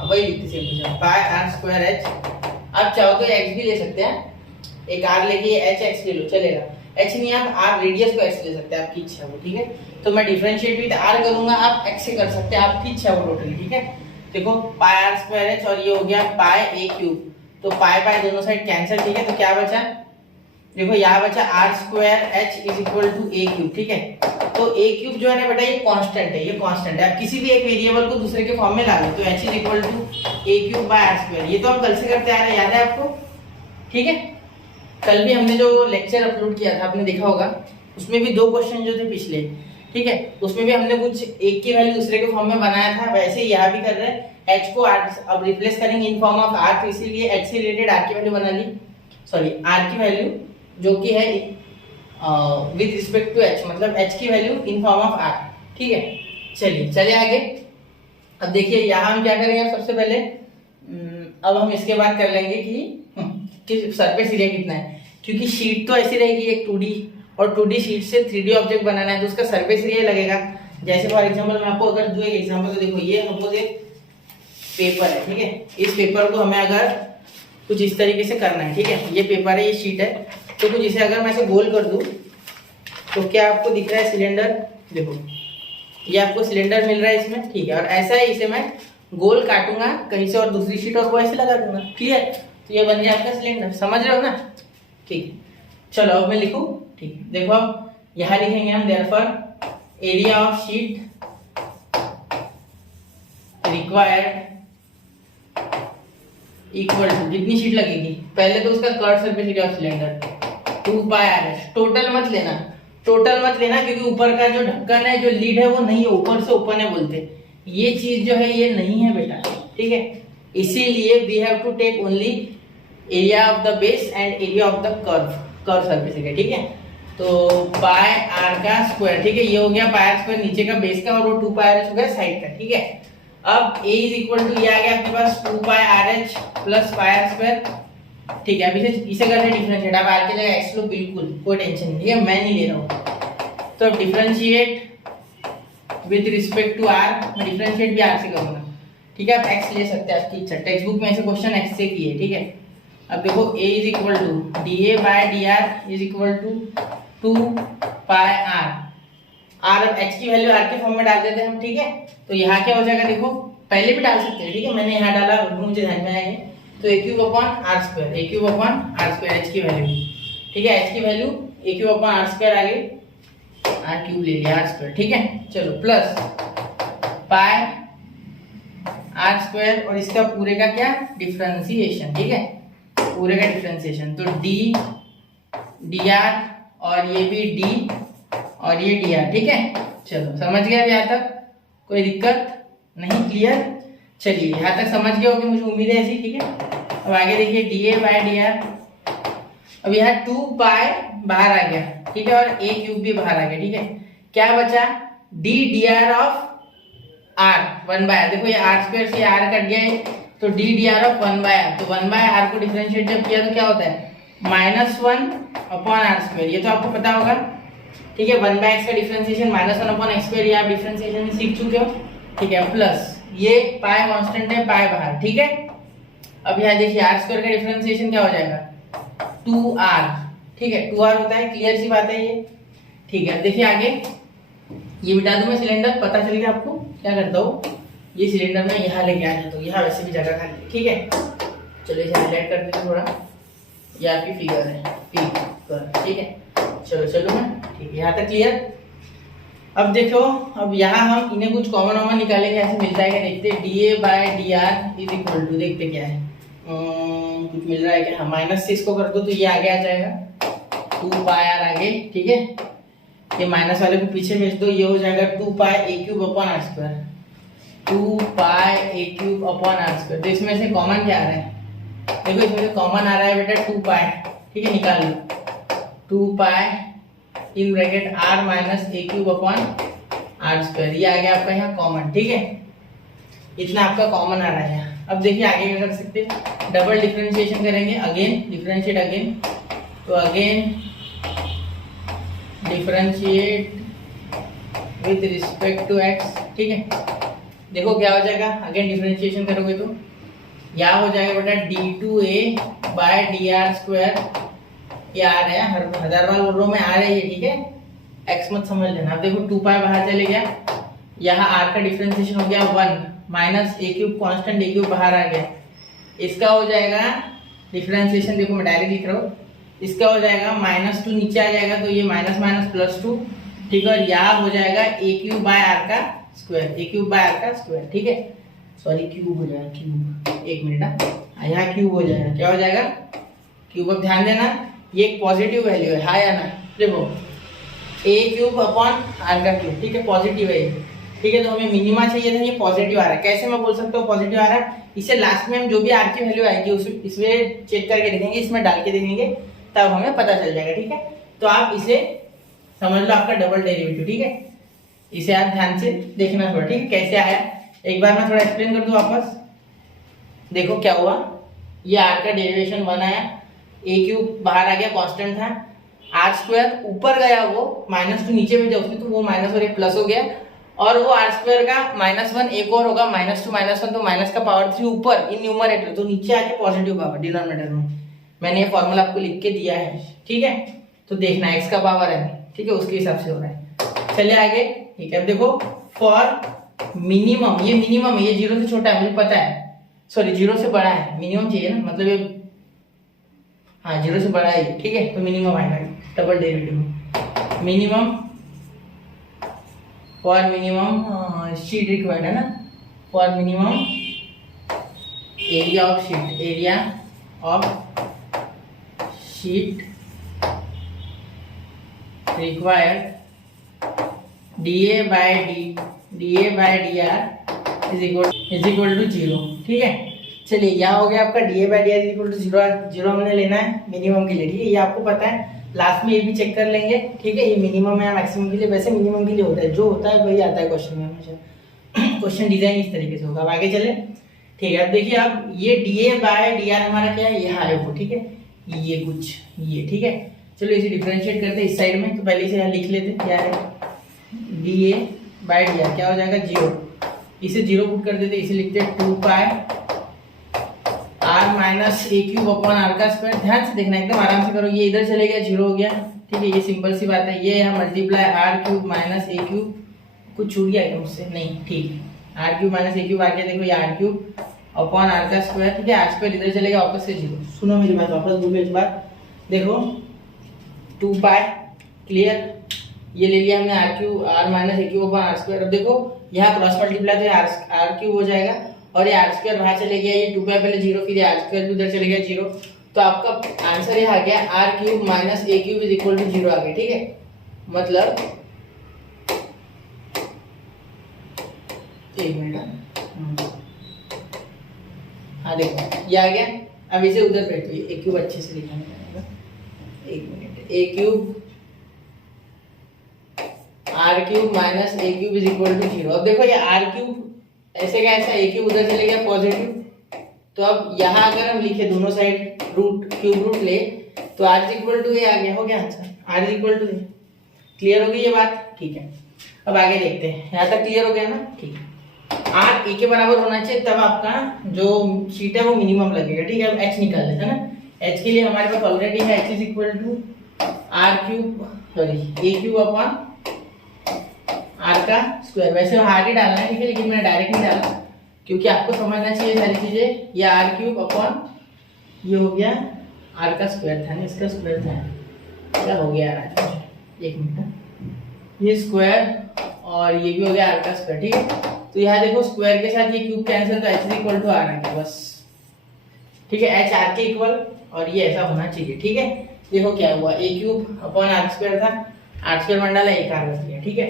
वही लिखते हैं पाई आर स्क्वायर एच। आप चाहो तो एक्स भी ले सकते हैं, एक आर लेके एच एक्स ले लो चलेगा, एच नहीं आप आर रेडियस को एक्स ले सकते हैं, आपकी इच्छा हो। ठीक है, तो मैं डिफरेंशिएट विद आर करूंगा, आप एक्स से कर सकते हैं, आपकी इच्छा हो टोटली। ठीक है, देखो पाई आर स्क्वायर एच और ये हो गया पाई ए क्यूब, तो पाई दोनों साइड कैंसिल। ठीक है, तो क्या बचा, देखो यहाँ बचा r square h is equal to a cube. ठीक है, तो ए क्यूब जो है ना बेटा ये कांस्टेंट है, ये कांस्टेंट है। आप किसी भी एक वेरिएबल को दूसरे के फॉर्म में ला लो, तो h is equal to a cube by r square. ये तो हम कल से करते आ रहे हैं, याद है आपको? ठीक है, कल भी हमने जो लेक्चर अपलोड किया था आपने देखा होगा, उसमें भी 2 क्वेश्चन जो थे पिछले। ठीक है, उसमें भी हमने कुछ एक की वैल्यू दूसरे के फॉर्म में बनाया था, वैसे ही यहाँ भी कर रहे हैं। एच को आर अब रिप्लेस करेंगे इन फॉर्म ऑफ आर, तो इसीलिए एच से रिलेटेड आर की वैल्यू बना ली, सॉरी आर की वैल्यू जो कि है विद रिस्पेक्ट टू एच, मतलब एच की value in form of r. ठीक है, चलिए आगे। अब देखिए यहाँ हम क्या करेंगे, सबसे पहले अब हम इसके बाद कर लेंगे कि सरफेस एरिया कितना है, क्योंकि शीट तो ऐसी रहेगी एक 2D, और 2D शीट से 3D ऑब्जेक्ट बनाना है तो उसका सरफेस एरिया लगेगा। जैसे फॉर एग्जांपल मैं आपको अगर दूं एक एग्जांपल, तो देखो ये सपोज एक पेपर है। ठीक है, इस पेपर को हमें अगर कुछ इस तरीके से करना है। ठीक है, ये पेपर है, ये शीट है, तो कुछ इसे अगर मैं इसे गोल कर दूं तो क्या आपको दिख रहा है सिलेंडर, देखो ये आपको सिलेंडर मिल रहा है इसमें। ठीक है, और ऐसा है, इसे मैं गोल काटूंगा कहीं से और दूसरी शीट और वो ऐसे लगा दूंगा। क्लियर? तो ये बन गया आपका सिलेंडर, समझ रहे हो ना? ठीक है, चलो अब मैं लिखूं। ठीक है, देखो अब यहाँ लिखेंगे हम therefore area of sheet required equal to, जितनी शीट लगेगी पहले तो उसका curve surface area of cylinder 2 pi r h, total मत लेना, टोटल मत लेना, क्योंकि ऊपर का जो ढक्कन है, जो लीड है, वो नहीं है, ऊपर से ओपन है बोलते, ये चीज जो है ये नहीं है बेटा, ठीक है। इसीलिए we have to take only area of the base and area of the curve surface है, ठीक है। तो पाई आर का स्क्वायर, ठीक है, ये हो गया पाई आर स्क्वायर नीचे का बेस का, और वो 2 पाई आर एच हो गया साइड का, ठीक है। अब a इज इक्वल टू, ये आ गया आपके पास 2 pi r h plus pi r square, ठीक है। अब इसे करते डिफरेंशिएट, अब आर की जगह x लो, बिल्कुल कोई टेंशन नहीं, ठीक है, मैं नहीं ले रहा हूँ। तो अब differentiate with respect to r, मैं डिफरेंशिएट भी r से करूंगा, ठीक है। आप x ले सकते हैं, आपकी इच्छा, टेक्स्ट बुक में ऐसे क्वेश्चन x से किए, ठीक है। अब देखो a is equal to d a by d r is equal to 2 pi r, अब x की वैल्यू r के फॉर्म में डाल देते हैं हम, ठीक है। तो यहाँ क्या हो जाएगा, देखो पहले भी डाल सकते हैं, ठीक है, मैंने यहाँ डाला, मुझे ध्यान में आया, तो a cube upon r square, a cube upon r square h की वैल्यू, ठीक है, h की value a cube upon r square आ गई, आर क्यूब ले लिया, आर स्क्वायर, ठीक है। चलो प्लस पाई आर स्क्वायर, और इसका पूरे का क्या डिफरेंशिएशन, ठीक है, पूरे का डिफरेंशिएशन, तो डी डी आर, और ये भी डी, और ये डी आर, ठीक है। चलो समझ गया यहाँ तक, कोई दिक्कत नहीं, क्लियर। चलिए यहाँ तक समझ गए होगे, मुझे उम्मीद है ऐसी, ठीक है। अब आगे देखिए d a by d r, अब यहाँ 2 पाई बाहर आ गया, ठीक है, और a क्यूब भी बाहर आ गया, ठीक है। क्या बचा, d d r of r 1 by r, देखो ये आर स्क्वायर से आर कट गया है, तो d d r of 1 by r, तो 1 बाय आर को डिफरेंशिएट जब किया तो क्या होता है, -1 अपॉन आर स्क्वायर, ये तो आपको पता होगा, ठीक है। 1 बाय एक्स का डिफरेंशिएशन -1 अपॉन एक्स स्क्वायर, ये आप डिफरेंशिएशन में सीख चुके हो, ठीक है। प्लस ये पाई कांस्टेंट है, पाई बाहर, ठीक है। अब यहाँ देखिए आर स्क्वायर का डिफरेंशिएशन क्या हो जाएगा, 2r, ठीक है, 2r होता है, क्लियर सी बात है ये, ठीक है। देखिए आगे ये मिटा दूं मैं सिलेंडर, पता चल गया आपको, क्या करता हूँ, ये सिलेंडर में यहाँ लेके आ जाता हूँ, यहाँ वैसे भी जगह खाली, ठीक है। चलो इसे हाईलाइट कर देते थोड़ा, ये आपकी फिगर है, फिगर, ठीक है। चलो मैं, ठीक है, यहाँ तक क्लियर। अब देखो, अब यहाँ हम इन्हें कुछ कॉमन निकालेंगे, ऐसे मिलता है क्या देखते, d a by d r is equal to, देखते क्या है, कुछ मिल रहा है क्या, -6 को कर दो तो ये आगे आ जाएगा, 2 पाई आर आगे, ठीक है, ये माइनस वाले को पीछे भेज दो, ये हो जाएगा 2 pi a cube upon r square, 2 pi a cube upon r square. तो इसमें से कॉमन क्या आ रहा है, देखो इसमें से कॉमन आ रहा है बेटा 2 पाई, ठीक है, निकाल लो, 2 pi in bracket r minus a cube upon r square, ये आ गया आपका यहाँ कॉमन, ठीक है, इतना आपका कॉमन आ रहा है यहाँ। अब देखिए आगे क्या कर सकते हैं, डबल डिफरेंशिएशन करेंगे, अगेन डिफरेंशिएट अगेन, तो again differentiate with respect to x, ठीक है। देखो क्या हो जाएगा, अगेन डिफरेंशिएशन करोगे तो यहाँ हो जाएगा बेटा d2a bye d are square, ये आ रहा है, हजार बार बोल रहा हूँ मैं, आ रही है, ठीक है, x मत समझ लेना। अब देखो 2 पाई बाहर चले गया, यहाँ r का डिफरेंशिएशन हो गया 1 minus a cube, constant A cube बाहर आ गया, इसका हो जाएगा डिफरेंशिएशन, देखो मैं डायरेक्ट लिख रहा हूँ, इसका हो जाएगा -2 नीचे आ जाएगा, तो ये -+2, ठीक है, और यहाँ हो जाएगा ए क्यूब बाय आर का square, a cube by r का स्क्वायर, ठीक है, सॉरी क्यूब हो जाएगा, क्यूब, एक मिनट, यहाँ क्यूब हो जाएगा, क्या हो जाएगा क्यूब। अब ध्यान देना ये एक पॉजिटिव वैल्यू है, हाँ या ना, देखो ए क्यूब अपॉन आर का क्यूब, ठीक है, पॉजिटिव है ये, ठीक है। तो हमें मिनिमा चाहिए था, ये पॉजिटिव आ रहा है, कैसे मैं बोल सकता हूँ पॉजिटिव आ रहा है, इसे लास्ट में हम जो भी आर की वैल्यू आएगी इसमें चेक करके देखेंगे, इसमें डाल के देखेंगे, तब हमें पता चल जाएगा, ठीक है। तो आप इसे समझ लो आपका डबल डेरिवेटिव, ठीक है, इसे आप ध्यान से देखना थोड़ा, ठीक है, कैसे आया, एक बार मैं थोड़ा एक्सप्लेन कर दूं वापस। देखो क्या हुआ, ये आर का डेरिवेशन 1 आया, ए क्यूब बाहर आ गया, कांस्टेंट था, आर स्क्वायर ऊपर गया, वो -2 नीचे भेजा उसने, तो वो माइनस और एक प्लस हो गया, और वो आर स्क्वायर का -1 एक और होगा, -2 -1, तो माइनस का पावर 3 ऊपर इन न्यूमरेटर, तो नीचे आके पॉजिटिव पावर डिनोमिनेटर में, मैंने ये फॉर्मूला आपको लिख के दिया है, ठीक है। तो देखना एक्स का पावर है, ठीक है, उसके हिसाब से हो रहा है। चलिए आगे, ठीक है। अब देखो फॉर मिनिमम, ये मिनिमम है, ये 0 से छोटा है मुझे पता है, सॉरी 0 से बड़ा है, मिनिमम चाहिए ना, मतलब ये हाँ 0 से बड़ा है, ठीक है, तो मिनिमम आएगा double derivative, minimum for minimum sheet required है ना, for minimum area of sheet, area of sheet required DA by DR is equal to 0। ठीक है, चलिए यहाँ हो गया आपका DA by DR is equal to 0 हमने लेना है मिनिमम के लिए। ठीक है, ये आपको पता है, लास्ट में ये भी चेक कर लेंगे। ठीक है, ये मिनिमम है या मैक्सिमम के लिए, वैसे मिनिमम के लिए होता है, जो होता है वही आता है क्वेश्चन में हमेशा। क्वेश्चन डिजाइन इस तरीके से होगा। अब आगे चले। ठीक है, अब देखिए अब ये DA बाय DR हमारा क्या है, यहाँ है वो। ठीक है, ये कुछ ये। ठीक है, चलो इसे डिफरेंशिएट करते हैं इस साइड में, तो पहले इसे यहाँ लिख लेते क्या है, DA बाय DR क्या हो जाएगा 0, इसे 0 पुट कर देते, इसे लिखते हैं 2 pi R minus a cube upon R का स्क्वायर। ध्यान से देखना, एकदम आराम से करो, ये इधर चले गया 0 हो गया। ठीक है, ये सिंपल सी बात है, ये यहाँ multiply R cube minus a cube, कुछ छूट गया क्या मुझसे, नहीं, ठीक है, R cube minus a cube आ गया, देखो ये R क्यूब अपॉन R का स्क्वायर। ठीक है, R स्क्वायर इधर चलेगा वापस से 0। सुनो मेरी बात, वापस बोलो इस बार, देखो 2 पाई, क्लियर, ये ले लिया हमने R cube R minus a cube upon R square. अब देखो यहाँ क्रॉस मल्टीप्लाई तो R क्यूब हो जाएगा, और ये R स्क्वायर वहां चले गया, ये 2 पाई पहले 0, फिर R स्क्वायर भी उधर चले गया 0, तो आपका आंसर ये आ गया R cube minus a cube is equal to 0 आ गया। ठीक है, मतलब एक मिनट, हाँ देखो ये आ गया। अब इसे उधर बैठो, ए क्यूब अच्छे से लिखना है, एक minute, a cube R cube minus a cube is equal to 0। अब देखो ये R क्यूब ऐसे का ऐसा, ए क्यूब उधर चले गया पॉजिटिव, तो अब यहाँ अगर हम लिखे दोनों साइड रूट क्यूब रूट ले, तो R is equal to a आ गया, हो गया answer, R is equal to a. Clear हो गई ये बात? ठीक है, अब आगे देखते हैं, यहाँ तक क्लियर हो गया ना? ठीक है, R ए के बराबर होना चाहिए, तब आपका जो शीट है वो मिनिमम लगेगा। ठीक है, अब H निकाल लेते हैं ना, H के लिए हमारे पास ऑलरेडी है, H is equal to R cube sorry a cube upon R का स्क्वायर। वैसे हार्ड ही डालना है, ठीक है, लेकिन मैंने डायरेक्ट नहीं डाला क्योंकि आपको समझना चाहिए सारी चीजें। ये R क्यूब अपॉन ये हो गया R का स्क्वायर था ना, इसका स्क्वायर था, क्या हो गया यार, एक मिनट, ये स्क्वायर और ये भी हो गया R का स्क्वायर। ठीक है, तो यहाँ देखो स्क्वायर के साथ ये क्यूब कैंसिल, तो H is equal to R आ गया बस। ठीक है, H R के इक्वल, और ये ऐसा होना चाहिए। ठीक है, देखो क्या हुआ, ए क्यूब अपॉन R स्क्वायर था, R स्क्वायर बन डाला, एक R बच गया। ठीक है,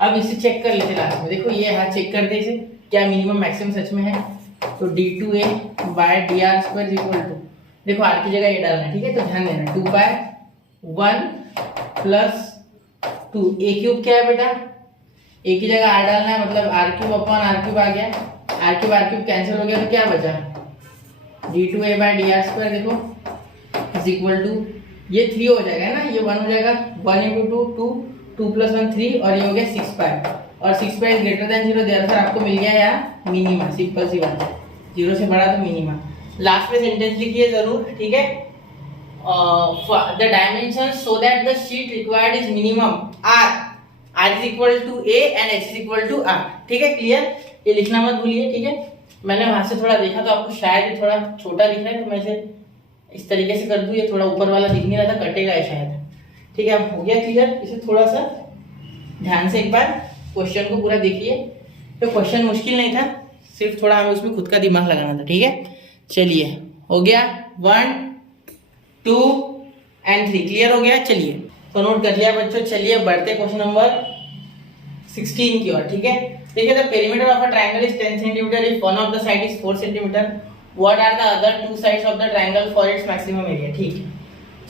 अब इसे चेक कर लेते लास्ट में, देखो ये यहाँ चेक करते इसे, क्या मिनिमम मैक्सिमम सच में है, तो D2A by DR square equal to, देखो R की जगह ये डालना है। ठीक है, तो ध्यान देना, 2 पाई 1 प्लस 2, ए क्यूब क्या है बेटा, ए की जगह R डालना है, मतलब R cube upon R cube आ गया, R क्यूब कैंसिल हो गया, तो क्या बचा, D2A बाय DR स्क्वायर, देखो इज इक्वल टू, ये 3 हो जाएगा ना, ये 1 हो जाएगा, 1 into 2 2 plus 1 3, और ये हो गया 6 पाई, और 6 पाई ग्रेटर देन 0, देयरफॉर आपको मिल गया यार मिनिमा, सिंपल सी बात है, 0 से बड़ा तो मिनिमा। लास्ट में सेंटेंस लिखिए जरूर। ठीक है, the dimension so that the sheet required is minimum R is equal to A and H is equal to R। ठीक है, क्लियर, ये लिखना मत भूलिए। ठीक है, मैंने वहां से थोड़ा देखा तो आपको शायद ये थोड़ा छोटा दिख रहा है, तो मैं इसे इस तरीके से कर दूं, ये थोड़ा ऊपर वाला दिख नहीं रहा था, कटेगा है शायद। ठीक है, अब हो गया क्लियर, इसे थोड़ा सा ध्यान से एक बार क्वेश्चन को पूरा देखिए, तो क्वेश्चन मुश्किल नहीं था, सिर्फ थोड़ा हमें उसमें खुद का दिमाग लगाना था। ठीक है, चलिए हो गया 1 2 एंड 3, क्लियर हो गया। चलिए तो नोट कर लिया बच्चों, चलिए बढ़ते क्वेश्चन नंबर 16 की ओर। ठीक है, देखिए the perimeter of a triangle is 10 centimetre if one of the side is 4 centimetre, what are the other 2 sides of the triangle for its maximum area. ठीक है,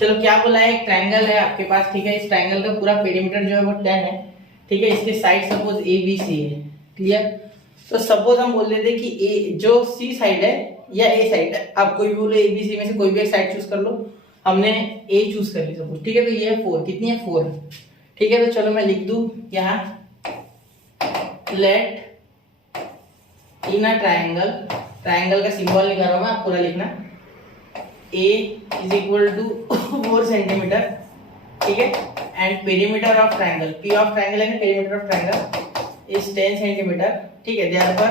चलो क्या बोला है, एक ट्रायंगल है आपके पास। ठीक है, इस ट्रायंगल का पूरा पेरीमीटर जो है वो 10 है। ठीक है, इसके side suppose a b c है, क्लियर, तो सपोज हम बोल देते कि ए जो सी साइड है या ए साइड है, आप कोई भी बोलो, ए बी सी में से कोई भी एक साइड चूज कर लो, हमने ए चूज कर ली सपोज। ठीक है, तो ये 4, कितनी है 4। ठीक है, तो चलो मैं लिख दूं यहाँ, let in a triangle, triangle का सिंबल लिखा रहा हूं मैं, आप पूरा लिखना, A is equal to 4 centimetre. ठीक है, and perimeter of triangle, P of triangle है, perimeter of triangle is 10 centimetre. ठीक है, therefore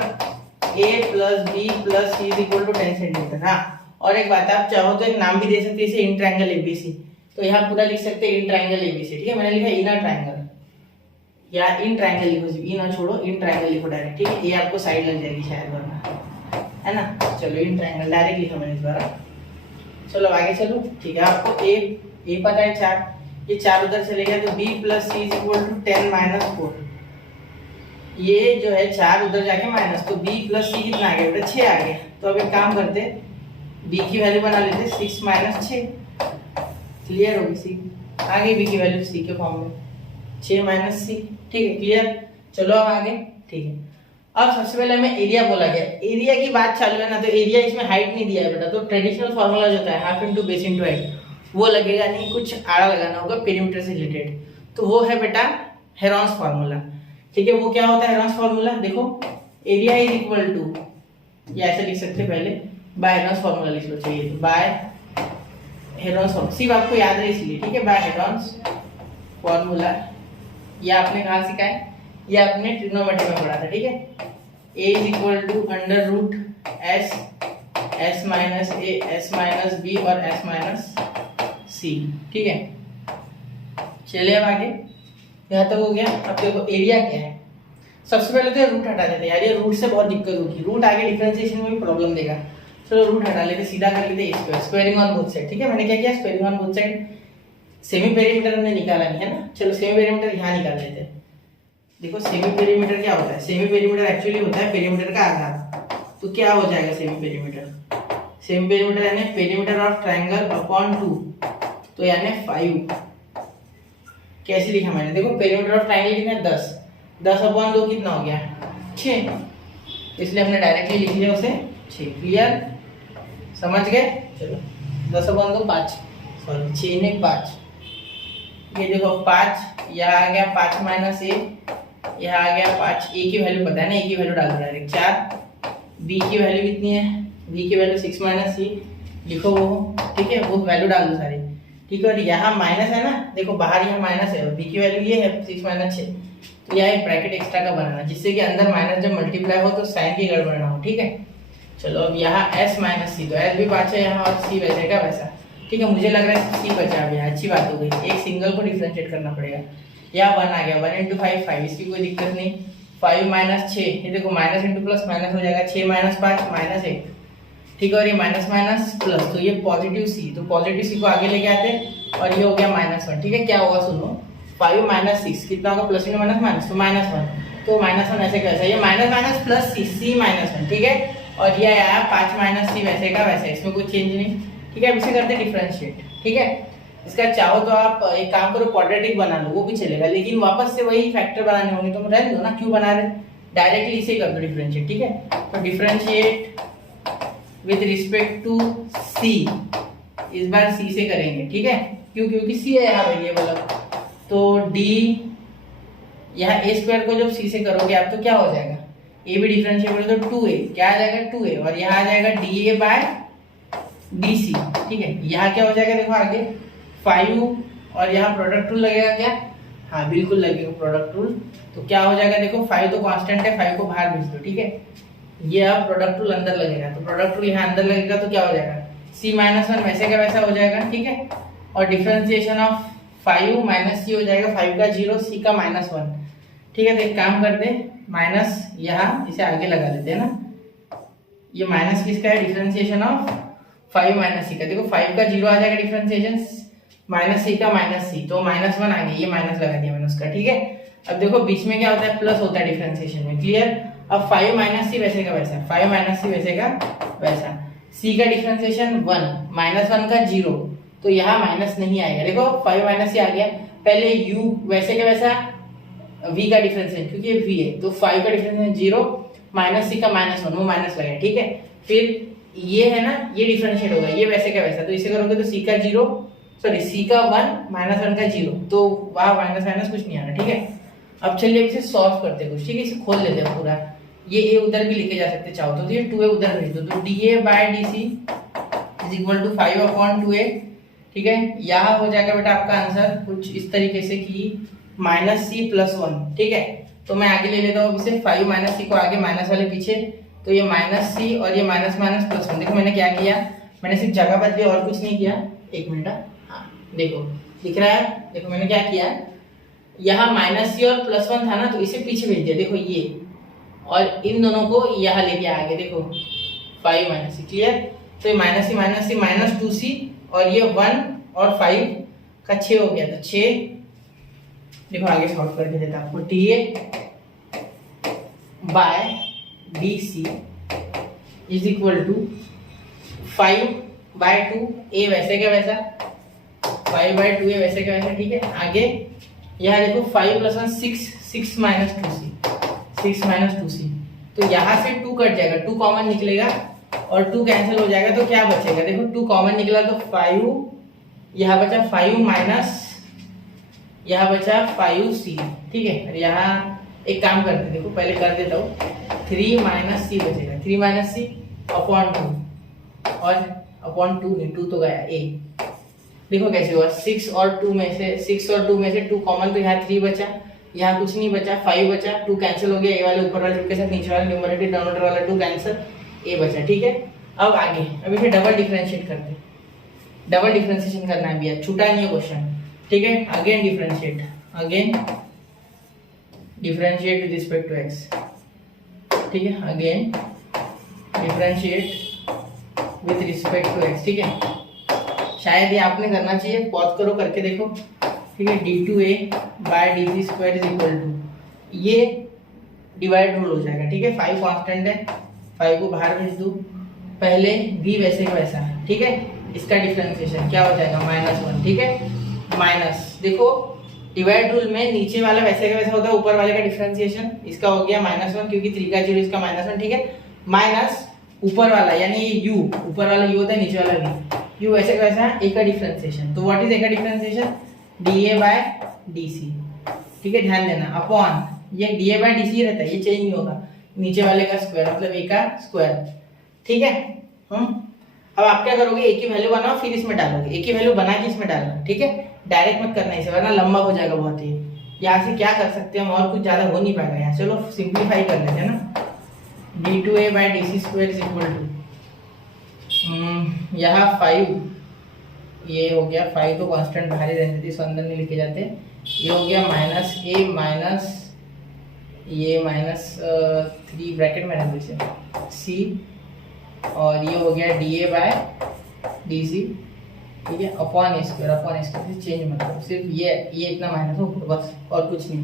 A plus B plus C is equal to 10 centimetre. हाँ, और एक बात, आप चाहो तो एक नाम भी दे सकते हैं इसे, इन ट्रायंगल ABC, तो यहाँ पूरा लिख सकते हैं इन ट्रायंगल ABC। ठीक है, मैंने लिखा इन ट्रायंगल, या इन ट्रायंगल लिखो, सिर्फ इन छोड़ो, इन ट्रायंगल लिखो डायरेक्ट। ठीक है, ये आपको साइड लग जाएगी शायद वरना, है ना। चलो इन ट्रायंगल डायरेक्ट लिखा मैंने इस बार। चलो आगे चलो। ठीक है, आपको ए पता है 4, ये 4 उधर चले गया तो b plus c is equal to 10 minus 4। ये जो है 4 उधर जाके माइनस, तो b प्लस सी कितना आ गया बेटा 6 आ गया। तो अब एक काम करते, b की वैल्यू बना लेते 6 माइनस 6, क्लियर होगी सी आ गई b की वैल्यू c के फॉर्म में 6 माइनस सी। ठीक है क्लियर, चलो अब आगे। ठीक है, अब सबसे पहले हमें एरिया बोला गया, एरिया की बात चालू है ना, तो एरिया इसमें हाइट नहीं दिया है बेटा, तो ट्रेडिशनल फार्मूला जो होता है half into base into height वो लगेगा नहीं, कुछ आड़ा लगाना होगा पेरीमीटर से रिलेटेड, तो वो है बेटा हेरॉन्स फार्मूला। ठीक है, वो क्या होता है हेरॉन्स फार्मूला, देखो एरिया इज इक्वल टू, या ऐसे लिख सकते हैं पहले बाय हेरॉन्स फार्मूला लिख लो, चाहिए बाय हेरॉन्स फार्मूला, सिर्फ आपको याद है इसलिए। ठीक है, बाय हेरॉन्स फार्मूला, ये आपने कहाँ सीखा है, ये आपने ट्रिग्नोमेट्री में पढ़ा था। ठीक है, a is equal to under root s, s minus a, s minus b और एस माइनस सी। ठीक है, चलिए अब आगे, यहाँ तक हो गया। अब देखो एरिया क्या है, सबसे पहले तो रूट हटा देते हैं यार, ये रूट से बहुत दिक्कत होगी, रूट आगे डिफरेंशिएशन में भी प्रॉब्लम देगा। चलो रूट हटा लेते, सीधा कर लेते square, squaring on both side. ठीक है, मैंने क्या किया, squaring on both side, semi perimeter हमने निकाला नहीं है ना, चलो सेमी पेरीमीटर यहाँ निकाल लेते हैं। देखो सेमी पेरीमीटर क्या होता है, सेमी पेरीमीटर एक्चुअली होता है पेरीमीटर का आधा, तो क्या हो जाएगा सेमी पेरीमीटर, सेमी पेरीमीटर यानी पेरीमीटर ऑफ ट्रायंगल अपॉन 2, तो यानी 5। कैसे लिखा मैंने, देखो पेरीमीटर ऑफ ट्रायंगल कितना है 10, 10 अपॉन 2 कितना हो गया 6, इसलिए हमने डायरेक्टली लिख लिया उसे 6। क्लियर, समझ गए। चलो 10 अपॉन 2 5, सॉरी 6 ने 5, ये देखो 5, यहाँ आ गया 5 माइनस ए, यहाँ आ गया 5, ए की वैल्यू पता है ना, ए की वैल्यू डाल दो डायरेक्ट 4, बी की वैल्यू कितनी है, बी की वैल्यू 6 माइनस सी, लिखो वो। ठीक है, वो वैल्यू डाल दो सारी। ठीक है, और यहाँ माइनस है ना, देखो बाहर यहाँ माइनस है, बी की वैल्यू ये है 6 माइनस 6, तो यहाँ एक ब्रैकेट एक्स्ट्रा का बनाना, जिससे कि अंदर माइनस जब मल्टीप्लाई हो तो साइन की गड़बड़ ना हो। ठीक है, चलो अब यहाँ s माइनस सी, तो s भी 5 है यहाँ, और c वैसे का वैसा। ठीक है, मुझे लग रहा है c बचा अभी, अच्छी बात हो गई, एक सिंगल को डिफरेंशिएट करना पड़ेगा। यहाँ 1 आ गया, 1 इंटू 5 5, इसकी कोई दिक्कत नहीं। 5 माइनस 6, ये देखो माइनस इंटू प्लस माइनस हो जाएगा, 6 माइनस 5 माइनस 1। ठीक है, और ये माइनस माइनस प्लस, तो ये पॉजिटिव सी, तो पॉजिटिव सी को आगे लेके आते, और ये हो गया -1। ठीक है, क्या होगा सुनो, 5 माइनस 6 कितना होगा, प्लस इंटू माइनस माइनस, तो -1, तो -1 ऐसे कैसा, ये माइनस माइनस प्लस सी, सी -1। ठीक है, और ये आया 5 माइनस सी वैसे का वैसा, इसमें कोई चेंज नहीं। ठीक है, अब इसे करते डिफरेंशिएट। ठीक है, इसका चाहो तो आप एक काम करो क्वाड्रेटिक बना लो, वो भी चलेगा, लेकिन वापस से वही फैक्टर बनाने होंगे, तो रहने दो ना, क्यों बना रहे, डायरेक्टली इसे कर दो डिफरेंशिएट। ठीक है, तो डिफरेंशिएट विद रिस्पेक्ट टू सी, इस बार सी से करेंगे। ठीक है, क्यों, क्योंकि सी है यहाँ वेरिएबल, तो डी यहाँ ए स्क्वायर को जब सी से करोगे आप, तो क्या हो जाएगा, ए भी डिफरेंशिएबल है तो 2a, क्या आ जाएगा 2a, और यहाँ आ जाएगा d a by d c. ठीक है, यहाँ क्या हो जाएगा, देखो आगे 5, और यहाँ प्रोडक्ट रूल लगेगा क्या, हाँ बिल्कुल लगेगा प्रोडक्ट रूल, तो क्या हो जाएगा, देखो 5 तो कांस्टेंट है, 5 को बाहर भेज दो। ठीक है, ये अब प्रोडक्ट रूल अंदर लगेगा, तो प्रोडक्ट रूल यहाँ अंदर लगेगा, तो क्या हो जाएगा c-1 वैसे का वैसा हो जाएगा। ठीक है, और डिफरेंशिएशन ऑफ 5 माइनस सी हो जाएगा, 5 का 0, c का -1। ठीक है, तो एक काम करते, माइनस यहाँ इसे आगे लगा लेते हैं ना, ये माइनस किसका है, डिफरेंशिएशन ऑफ 5 माइनस सी का, देखो 5 का 0 आ जाएगा डिफरेंशिएशन, माइनस सी का माइनस सी, तो -1 आ गया, ये माइनस लगा दिया मैंने उसका। ठीक है, अब देखो बीच में क्या होता है, प्लस होता है डिफरेंशिएशन में। क्लियर, अब 5 माइनस सी वैसे का वैसा, 5 माइनस सी वैसे का वैसा, सी का डिफरेंशिएशन 1, -1 का 0, तो यहाँ माइनस नहीं आएगा। देखो 5 माइनस सी आ गया, पहले u वैसे का वैसा v का डिफरेंशिएशन, क्योंकि ये v है, तो 5 का डिफरेंशिएशन 0, माइनस सी का -1, वो माइनस लगा। ठीक है, फिर ये है ना, ये डिफरेंशिएट होगा, ये वैसे का वैसा, तो इसे करोगे तो c का 0, सॉरी c का 1, -1 का 0, तो वहाँ माइनस माइनस कुछ नहीं आना। ठीक है, अब चलिए इसे सॉल्व करते हैं कुछ। ठीक है, इसे खोल लेते हैं पूरा, ये a उधर भी लेके जा सकते चाहो तो, ये 2a उधर भेज दो, तो dA by dc is equal to 5 upon 2a। ठीक है, यहाँ हो जाएगा बेटा आपका आंसर कुछ इस तरीके से कि -c+1। ठीक है, तो मैं आगे ले लेता हूँ इसे, 5 माइनस सी को आगे, माइनस वाले पीछे, तो ये -c और ये -+1। देखो मैंने क्या किया, मैंने सिर्फ जगह बदली और कुछ नहीं किया। एक मिनट, हाँ देखो दिख रहा है, देखो मैंने क्या किया, यहाँ -c और +1 था ना, तो इसे पीछे भेज दिया, देखो ये, और इन दोनों को यहाँ लेके आ गए, देखो 5 -c। क्लियर, तो ये -c -2c, और ये 1 और 5 का 6 हो गया, तो 6 देखो आगे सॉल्व करके देता आपको। TA by DC is equal to 5/2 A वैसे क्या वैसा, 5/2 A वैसे क्या वैसा, ठीक है। आगे यहाँ देखो 5 + 1 6, 6 - 2C, 6 - 2C, तो यहाँ से 2 कट जाएगा, 2 कॉमन निकलेगा और 2 कैंसिल हो जाएगा, तो क्या बचेगा देखो 2 कॉमन निकला तो 5, यहाँ बचा 5 माइनस यहाँ बचा 5C, ठीक है। और यहाँ एक काम करते हैं, देखो पहले कर देता हूँ, 3 - C बचेगा, 3 - C अपॉन 2, और अपॉन 2 नहीं, 2 तो गया A, देखो कैसे हुआ, 6 और 2 में से 2 कॉमन, तो यहाँ 3 बचा, यहाँ कुछ नहीं बचा, 5 बचा, 2 कैंसिल हो गया, ए वाले ऊपर वाले 2 के साथ नीचे वाले न्यूमरेटर डिनोमिनेटर वाला 2 कैंसिल, A बचा, ठीक है। अब आगे अब इसे डबल डिफरेंशिएट करते हैं, डबल डिफरेंशिएशन करना है भैया, छूटा नहीं है क्वेश्चन, ठीक है। Again differentiate with respect to x, ठीक है। Again differentiate with respect to x, ठीक है। शायद ये आपने करना चाहिए, पॉज करो करके देखो, ठीक है। d2a by dc² is equal to, ये डिवाइड रूल हो जाएगा, ठीक है। 5 कांस्टेंट है, 5 को बाहर भेज दो, पहले b वैसे का वैसा, ठीक है। इसका डिफरेंशिएशन क्या हो जाएगा -1, ठीक है। माइनस देखो डिवाइड रूल में नीचे वाला वैसे का वैसा होता है, ऊपर वाले का डिफरेंशिएशन, इसका हो गया -1 क्योंकि 3 का 0, इसका -1, ठीक है। माइनस ऊपर वाला यानी ये u, ऊपर वाला u होता है, नीचे वाला v, u वैसे का वैसा a का डिफरेंशिएशन, तो व्हाट इज a का डिफरेंशिएशन, dA बाय dc, ठीक है। ध्यान देना, अपॉन ये dA बाय dc रहता है, ये चेंज नहीं होगा, नीचे वाले का स्क्वायर मतलब a का स्क्वायर, ठीक है। अब आप क्या करोगे, a की वैल्यू बनाओ फिर इसमें डालोगे, a की वैल्यू बना के इसमें डालना, ठीक है। डायरेक्ट मत करना इसे, वरना लंबा हो जाएगा बहुत ही। यहाँ से क्या कर सकते हैं हम, और कुछ ज्यादा हो नहीं पाएगा यहाँ, चलो सिंप्लीफाई कर लेते हैं ना। d2a by dc² is equal to, यहाँ 5, ये हो गया 5 तो कांस्टेंट बाहर ही रहते थे, सो अंदर नहीं लिखे जाते, ये हो गया -a माइनस ये -3 ब्रैकेट में रख दीजिए c, और ये हो गया dA बाय dc, ठीक है, अपॉन स्क्वायर चेंज मत करो, सिर्फ ये इतना माइनस हो बस, और कुछ नहीं।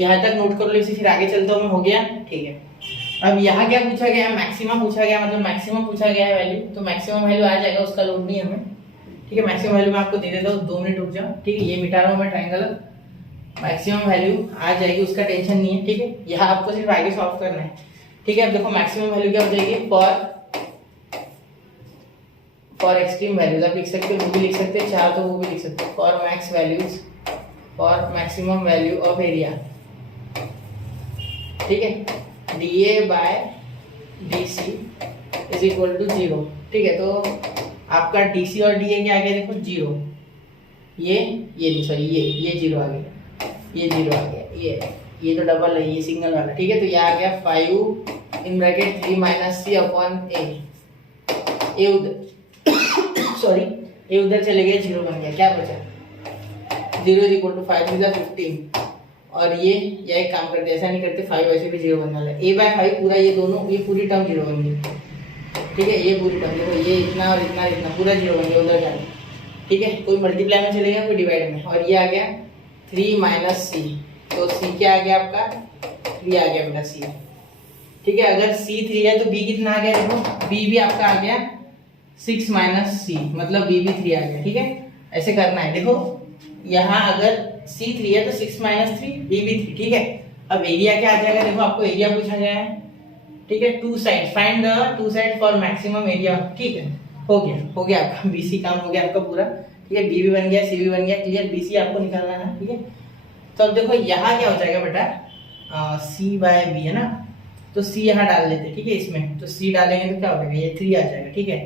यहाँ तक नोट कर लो इसे, फिर आगे चलता हूँ, हो गया, ठीक है। अब यहाँ क्या पूछा गया है, मैक्सिमम पूछा गया, मतलब मैक्सिमम पूछा गया है वैल्यू, तो मैक्सिमम वैल्यू आ जाएगा, उसका लोड नहीं है हमें, ठीक है। मैक्सिमम वैल्यू मैं आपको दे देता हूँ, 2 मिनट रुक जाओ, ठीक है। ये मिटा रहा हूँ मैं ट्रायंगल, मैक्सिमम वैल्यू आ जाएगी, उसका टेंशन नहीं है, ठीक है। यहाँ आपको सिर्फ आगे सॉल्व करना है, ठीक है। अब देखो मैक्सिमम वैल्यू क्या हो जाएगी, फॉर एक्सट्रीम वैल्यूज आप लिख सकते हो, वो भी लिख सकते हैं, चाहे तो वो भी लिख सकते हो, for max values, for maximum value of area, ठीक है। dA by dc is equal to 0, ठीक है। तो आपका dc और dA क्या आ गया देखो 0, ये सॉरी ये 0 आ गया, ये 0 आ गया, ये तो डबल है, ये सिंगल वाला, ठीक है। तो ये आ गया 5 in bracket 3 - c upon a उधर सॉरी ये उधर चले गए, 0 बन गया, क्या बचा 0 इज इक्वल टू 5 × 15, और ये एक काम करते, ऐसा नहीं करते, 5 वैसे भी 0 बनने वाला है, a बाय 5 पूरा, ये दोनों ये पूरी टर्म 0 बन गई, ठीक है। ये पूरी टर्म देखो, ये इतना और इतना इतना पूरा 0 बन गया, उधर जाए, ठीक है। कोई मल्टीप्लाई में चलेगा, कोई डिवाइड में, और ये आ गया 3 - c, तो c क्या आ गया आपका 3 आ गया बेटा c, ठीक है। अगर c 3 है तो b कितना आ गया देखो, b भी आपका आ गया 6 - c, मतलब b भी 3 आ गया, ठीक है। ऐसे करना है, देखो यहाँ अगर c 3 है तो 6 - 3 b भी 3, ठीक है। अब एरिया क्या आ जाएगा, देखो आपको एरिया पूछा गया है, ठीक है। 2 side, find the 2 side for maximum area, ठीक है। हो गया आपका BC काम हो गया आपका पूरा, ठीक है। B भी बन गया, C भी बन गया, क्लियर। BC आपको निकालना है, ठीक है। तो अब देखो यहाँ क्या हो जाएगा बेटा, C बाय B है ना, तो C यहाँ डाल देते, ठीक है। इसमें तो C डालेंगे तो क्या हो जाएगा, ये 3 आ जाएगा, ठीक है।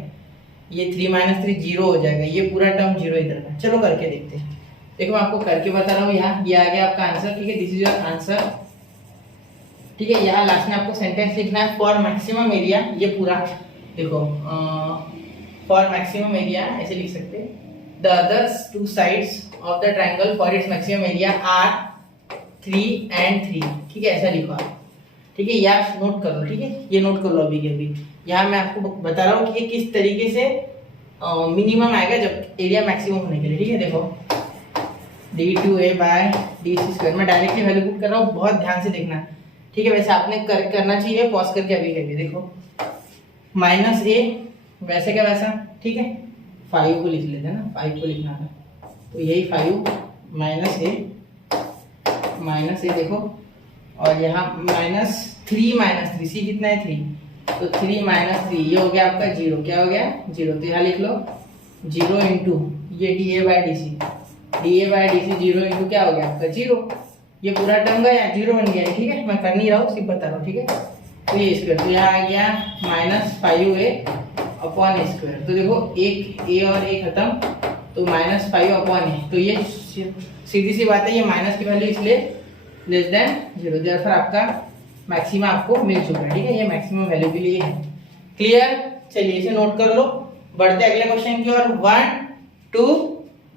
ये 3 - 3 0 हो जाएगा, ये पूरा टर्म 0 इधर का, चलो करके देखते हैं। देखो मैं आपको करके बता रहा हूँ, यहाँ ये आ गया आपका आंसर, ठीक है। दिस इज योर आंसर, ठीक है। यहाँ लास्ट में आपको सेंटेंस लिखना है, फॉर मैक्सिमम एरिया, ये पूरा देखो, फॉर मैक्सिमम एरिया ऐसे लिख सकते हैं, the others 2 sides of the triangle for its maximum area are 3 and 3, ठीक है। ऐसा लिखो आप, ठीक है। ये आप नोट कर लो, ठीक है। ये नोट कर लो अभी के अभी। यहाँ मैं आपको बता रहा हूँ कि किस तरीके से मिनिमम आएगा जब एरिया मैक्सिमम होने के लिए, ठीक है। देखो d2a बाय dc स्क्वायर। मैं डायरेक्टली वैल्यू पुट कर रहा हूँ, बहुत ध्यान से देखना, ठीक है। वैसे आपने करना चाहिए, पॉज करके अभी करिए। देखो माइनस ए वैसे क्या वैसा, ठीक है। 5 को लिख लेते हैं ना, 5 को लिखना था, तो यही 5 माइनस ए देखो, और यहाँ -3 सी कितना है 3, तो 3 - 3 ये हो गया आपका 0। क्या हो गया 0, तो यहाँ लिख लो 0 इंटू ये dA by d c 0 into क्या हो गया आपका 0। ये पूरा टर्म गया 0 बन गया, ठीक है। मैं कर नहीं रहा हूँ, सिर्फ बता रहा हूँ, ठीक है। तो ये स्क्वायर, तो यहाँ आ गया -5a अपॉन स्क्वायर। तो देखो एक a और a खत्म, तो -5 अपॉन a, तो ये सीधी सी बात है, ये माइनस की वैल्यू इसलिए लेस देन 0, देयरफॉर आपका मैक्सिमा आपको मिल चुका है, ठीक है। ये मैक्सिमम वैल्यू के लिए है। क्लियर, चलिए इसे नोट कर लो, बढ़ते अगले क्वेश्चन की ओर। 1 2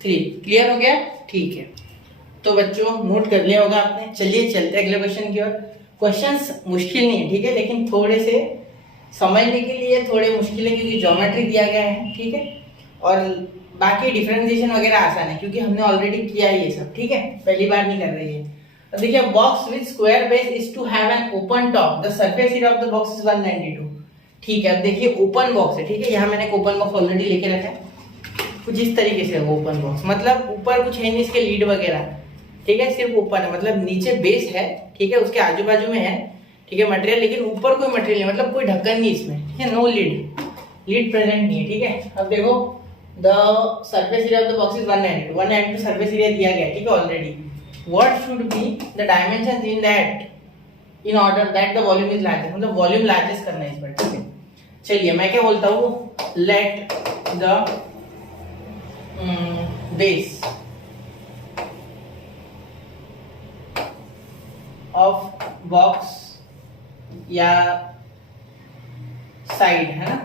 3 क्लियर हो गया, ठीक है। तो बच्चों नोट कर लिया होगा आपने। चलिए चलते अगले क्वेश्चन की ओर। क्वेश्चंस मुश्किल नहीं है, ठीक है, लेकिन थोड़े से समझने के लिए थोड़े मुश्किल है, क्योंकि ज्योमेट्री दिया गया है, ठीक है। और बाकी डिफरेंशिएशन वगैरह आसान है, क्योंकि हमने ऑलरेडी किया है ये सब, ठीक है, पहली बार नहीं कर रही है। तो देखिए, box with square base is to have an open top, the surface area of the box is 192, ठीक है। अब देखिए ओपन बॉक्स है, ठीक है, यहाँ मैंने एक ओपन बॉक्स ऑलरेडी लेके रखा है, कुछ इस तरीके से वो ओपन बॉक्स, मतलब ऊपर कुछ है नहीं इसके लीड वगैरह, ठीक है, सिर्फ ओपन है, मतलब नीचे बेस है, ठीक है, उसके आजू बाजू में है, ठीक है, मटेरियल, लेकिन ऊपर कोई मटेरियल नहीं, मतलब कोई ढक्कन नहीं इसमें, ठीक है, नो लीड प्रेजेंट नहीं है, ठीक है। अब देखो the surface area of the box is 192 surface area दिया गया है, ठीक है, already. What should be the dimensions in that in order that the volume is largest, मतलब वॉल्यूम लार्जेस्ट करना है इस पर, ठीक है। चलिए मैं क्या बोलता हूँ, let the base of box या साइड है ना,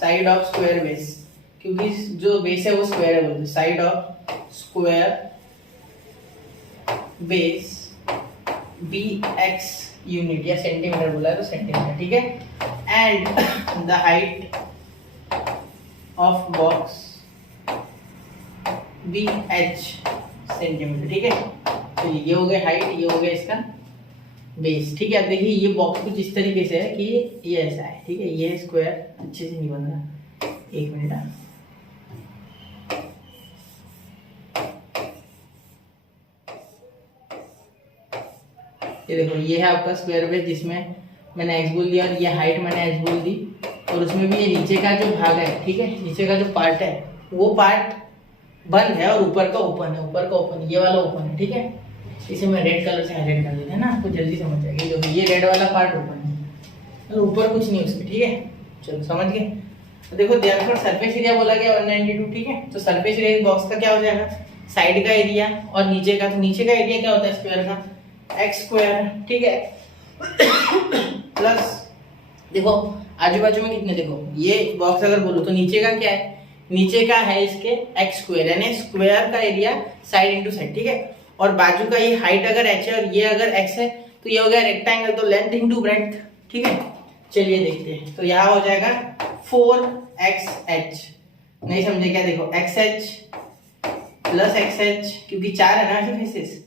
साइड ऑफ स्क्वायर बेस, क्योंकि जो बेस है वो स्क्वायर है, बोलते side of square base bx unit या सेंटीमीटर बोला है तो सेंटीमीटर, ठीक है। And the height of box bh centimetre, ठीक है। तो ये हो गया हाइट, ये हो गया इसका बेस, ठीक है। अब देखिए ये बॉक्स कुछ इस तरीके से है कि ये ऐसा है, ठीक है, ये स्क्वायर अच्छे से नहीं बन रहा, एक मिनट। ये देखो ये है आपका स्क्वायर बेस, जिसमें मैंने x बोल दिया और ये हाइट मैंने h बोल दी, और उसमें भी ये नीचे का जो भाग है, ठीक है, नीचे का जो पार्ट है वो पार्ट बंद है और ऊपर का ओपन है, ऊपर का ओपन, ये वाला ओपन है, ठीक है। इसे मैं रेड कलर से हाईलाइट कर देते हैं ना, आपको जल्दी समझ जाएगी। जो ये रेड वाला पार्ट ओपन है और ऊपर कुछ नहीं उसमें, ठीक है। चलो समझ गए। तो देखो देयरफॉर सरफेस एरिया बोला गया 192, ठीक है। तो सरफेस एरिया इस बॉक्स का क्या हो जाएगा, साइड का एरिया और नीचे का, तो नीचे का एरिया क्या होता है स्क्वायर का, एक्स स्क्वायर, ठीक है, प्लस देखो आजू बाजू में कितने, देखो ये बॉक्स अगर बोलो तो नीचे का क्या है, नीचे का है इसके एक्स स्क्वायर, यानी स्क्वायर का एरिया साइड इंटू साइड, ठीक है। और बाजू का ये हाइट अगर h है और ये अगर x है, तो ये हो गया रेक्टेंगल, तो लेंथ इंटू ब्रेड्थ, ठीक है। चलिए देखते हैं, तो यहाँ हो जाएगा 4xh, नहीं समझे क्या, देखो xh प्लस xh, क्योंकि 4 है ना ऐसे faces,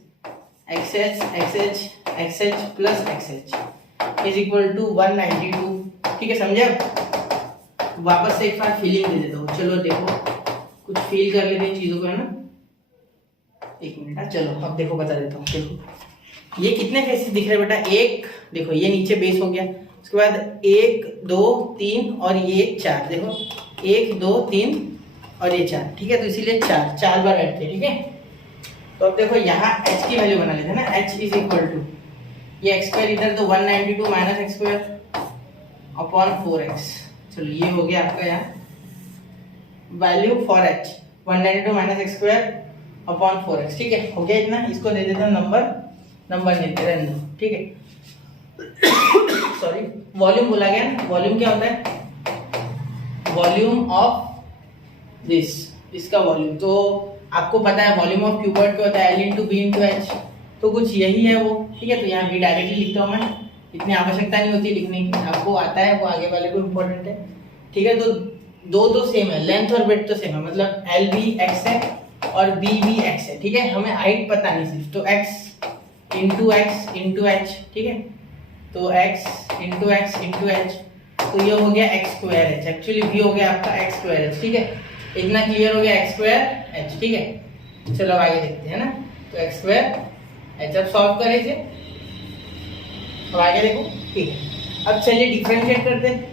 xh plus xh is equal to 192, ठीक है, समझे। वापस से एक बार फीलिंग दे देता हूँ, चलो देखो कुछ फील कर लेते हैं चीजों को, है ना, एक मिनट। चलो अब देखो बता देता हूँ, देखो ये कितने फेसेस दिख रहे हैं बेटा, एक देखो ये नीचे बेस हो गया, उसके बाद 1 2 3 और ये 4, देखो 1 2 3 और ये 4, ठीक है, तो इसीलिए 4 बार ऐड किया, ठीक है। तो अब देखो यहाँ h की वैल्यू बना लेते हैं ना, h इज इक्वल टू ये x स्क्वायर इधर, तो 192 minus x square upon 4x, चलो ये हो गया आपका यहाँ value for h 192 minus x square upon 4x, ठीक है, हो गया इतना। इसको दे देते हैं नंबर देते रहने दो, ठीक है। सॉरी, वॉल्यूम बोला गया ना, वॉल्यूम क्या होता है, वॉल्यूम ऑफ दिस, इसका वॉल्यूम, तो आपको पता है वॉल्यूम ऑफ क्यूबॉइड क्या होता है, L into b into h, तो कुछ यही है वो, ठीक है। तो यहाँ भी डायरेक्टली लिखता हूँ मैं, इतनी आवश्यकता नहीं होती लिखने की, आपको आता है वो आगे वाले को इम्पोर्टेंट है, ठीक है। तो दो तो सेम है, लेंथ और ब्रेड्थ तो सेम है, मतलब एल भी एक्स है और बी भी एक्स है, ठीक है। हमें हाइट पता नहीं सिर्फ, तो एक्स इंटू एच, ठीक है। तो एक्स इंटू एच, तो ये हो गया एक्स स्क्वायर एच, एक्चुअली भी हो गया आपका एक्स स्क्वायर एच, ठीक है। इतना क्लियर हो गया एक्स स्क्वायर एच, ठीक है। चलो आगे देखते हैं ना। तो एक्स स्क्वायर एच अब सॉल्व करें इसे, अब आगे देखो, ठीक है। अब चलिए डिफरेंशिएट करते हैं।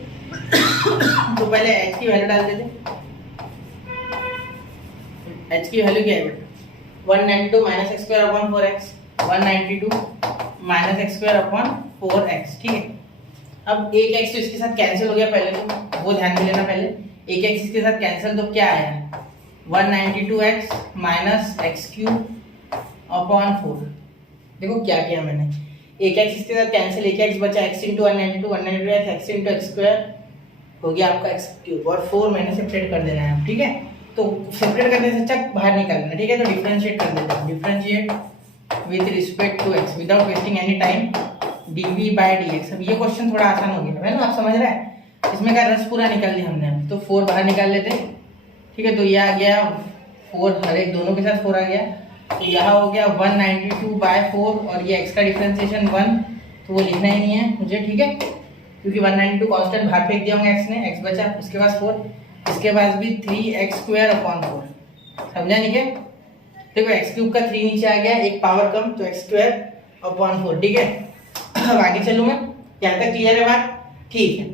तो पहले एच की वैल्यू डाल देते हैं। एच की वैल्यू क्या है बेटा? 192 minus x square upon 4x, 192 minus x square upon 4x, ठीक है। अब एक एक्स तो इसके साथ कैंसिल हो गया पहले, तो वो ध्यान में लेना। पहले एक एक्स इसके साथ कैंसिल, तो क्या आया? 192x minus x cube upon 4। देखो क्या किया मैंने, एक एक्स इसके साथ कैंसिल, एक एक्स बचा, x into 192 x into x square हो गया आपका एक्स क्यूब, और 4 मैंने सेपरेट कर देना है, ठीक है। तो सेपरेट करने से चक बाहर निकालना, ठीक है। तो डिफरेंशिएट कर देते हैं, differentiate with respect to x without wasting any time dv by dx। अब ये क्वेश्चन थोड़ा आसान हो गया है ना, आप समझ रहे हैं। इसमें का रस पूरा निकाल दिया हमने, तो 4 बाहर निकाल लेते हैं, ठीक है। तो ये आ गया 4, हर एक दोनों के साथ 4 आ गया, तो यहाँ हो गया 192 बाय 4, और ये x का डिफरेंशिएशन 1, तो वो लिखना ही नहीं है मुझे, ठीक है, क्योंकि 192 कांस्टेंट बाहर फेंक दिया होंगे x ने, x बचा, उसके बाद 4, इसके बाद भी 3x स्क्वायर अपॉन 4, समझा नहीं क्या? देखो x क्यूब का 3 नीचे आ गया, एक पावर कम, तो x स्क्वायर अपॉन 4, ठीक है। अब आगे चलूँ मैं, यहाँ तक क्लियर है बात? ठीक है।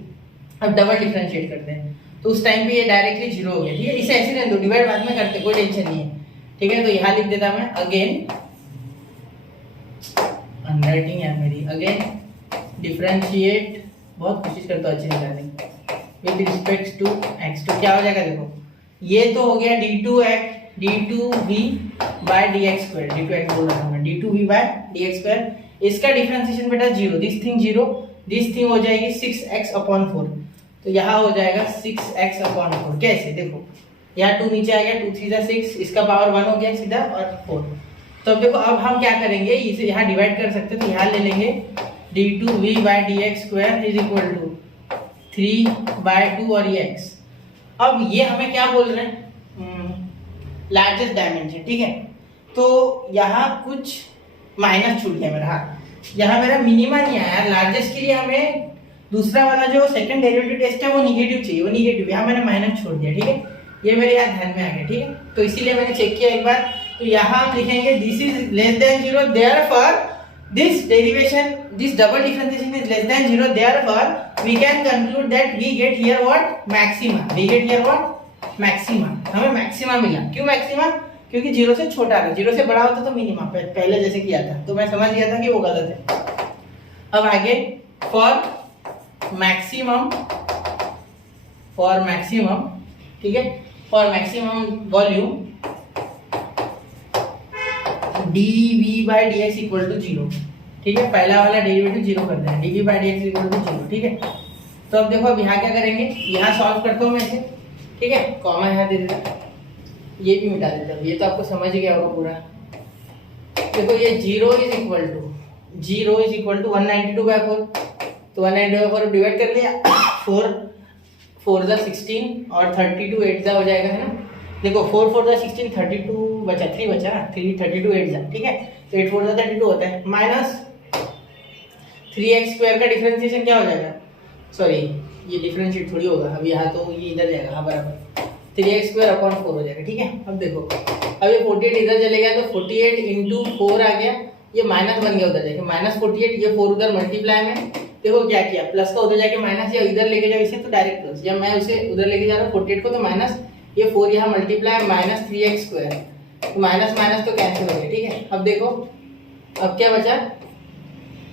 अब डबल डिफरेंशिएट करते हैं, तो उस टाइम पे ये डायरेक्टली 0 हो गया, ठीक है। इसे ऐसे रहने दो, डिवाइड बाद में करते, कोई टेंशन नहीं है, ठीक है। तो यहाँ लिख देता मैं अगेन, हैंडराइटिंग है मेरी, अगेन डिफरेंशिएट, बहुत कोशिश करता हूँ अच्छे निकालने की, विद रिस्पेक्ट टू x। तो क्या हो जाएगा? देखो ये तो हो गया d2v by dx square, d2x बोल रहा हूँ मैं, d2v बाय dx स्क्वायर। इसका डिफरेंशिएशन बेटा 0, दिस थिंग 0, दिस थिंग हो जाएगी 6x अपॉन 4, तो यहाँ हो जाएगा 6x अपॉन 4। कैसे? देखो यहाँ 2 नीचे आ गया, 2 3 6, इसका पावर 1 हो गया सीधा, और 4। तो अब देखो, अब हम क्या करेंगे, इसे यहाँ डिवाइड कर सकते हैं, तो यहाँ ले लेंगे d2v by dx square is equal to 3/2 और ये x। अब ये हमें क्या बोल रहे हैं? लार्जेस्ट डायमेंशन, ठीक है। तो यहाँ कुछ माइनस छूट गया मेरा, हाँ, यहाँ मेरा मिनिमा नहीं आया। लार्जेस्ट के लिए हमें दूसरा वाला जो सेकंड डेरिवेटिव टेस्ट है वो निगेटिव चाहिए, वो निगेटिव, यहाँ मैंने माइनस छोड़ दिया, ठीक है। ये मेरे यहाँ ध्यान में आ गया, ठीक है। तो इसीलिए मैंने चेक किया एक बार, तो यहाँ हम लिखेंगे this is less than 0, therefore this derivation, this double differentiation is less than 0, therefore we can conclude that we get here what? Maxima. We get here what? Maxima. हमें maxima मिला। क्यों maxima? क्योंकि 0 से छोटा है, 0 से बड़ा होता तो मिनिमा, पहले जैसे किया था, तो मैं समझ गया था कि वो गलत है। अब आगे for maximum, ठीक है, for maximum volume dv by dx equal to 0, ठीक है। पहला वाला डेरिवेटिव 0 कर देना, dv by dx equal to 0, ठीक है। तो अब देखो, अब यहाँ क्या करेंगे, यहाँ सॉल्व करता हूँ मैं इसे, ठीक है। कॉमा यहाँ दे देता, ये भी मिटा देता हूँ, ये तो आपको समझ गया होगा पूरा। देखो ये 0 इज इक्वल टू 192/4, तो 192/4 डिवाइड कर लिया, 4 जा 16 और 32 8 जा हो जाएगा, है ना। देखो 4 4 जा 16, 32 बचा, 3 बचा ना, 3 32 8 जा, ठीक है। तो 8 4 जा 32 होता है, माइनस 3x स्क्वायर का डिफरेंशिएशन क्या हो जाएगा? सॉरी, ये डिफरेंशिएट थोड़ी होगा, अब यहाँ तो ये इधर जाएगा, हाँ बराबर, 3x स्क्वायर अपॉन 4 हो जाएगा, ठीक है। अब देखो, अब ये 48 इधर चले गया, तो 48 इंटू 4 आ गया, ये माइनस बन गया, उधर जाके माइनस 48, ये 4 उधर मल्टीप्लाई में, देखो क्या किया, प्लस का उधर जाके माइनस, या इधर लेके जाओ इसे तो डायरेक्ट प्लस, या मैं उसे उधर लेके जा रहा हूँ 48 को, तो माइनस, ये 4 यहाँ मल्टीप्लाई माइनस 3x स्क्वायर, तो माइनस माइनस तो कैंसिल हो गया, ठीक है। अब देखो, अब क्या बचा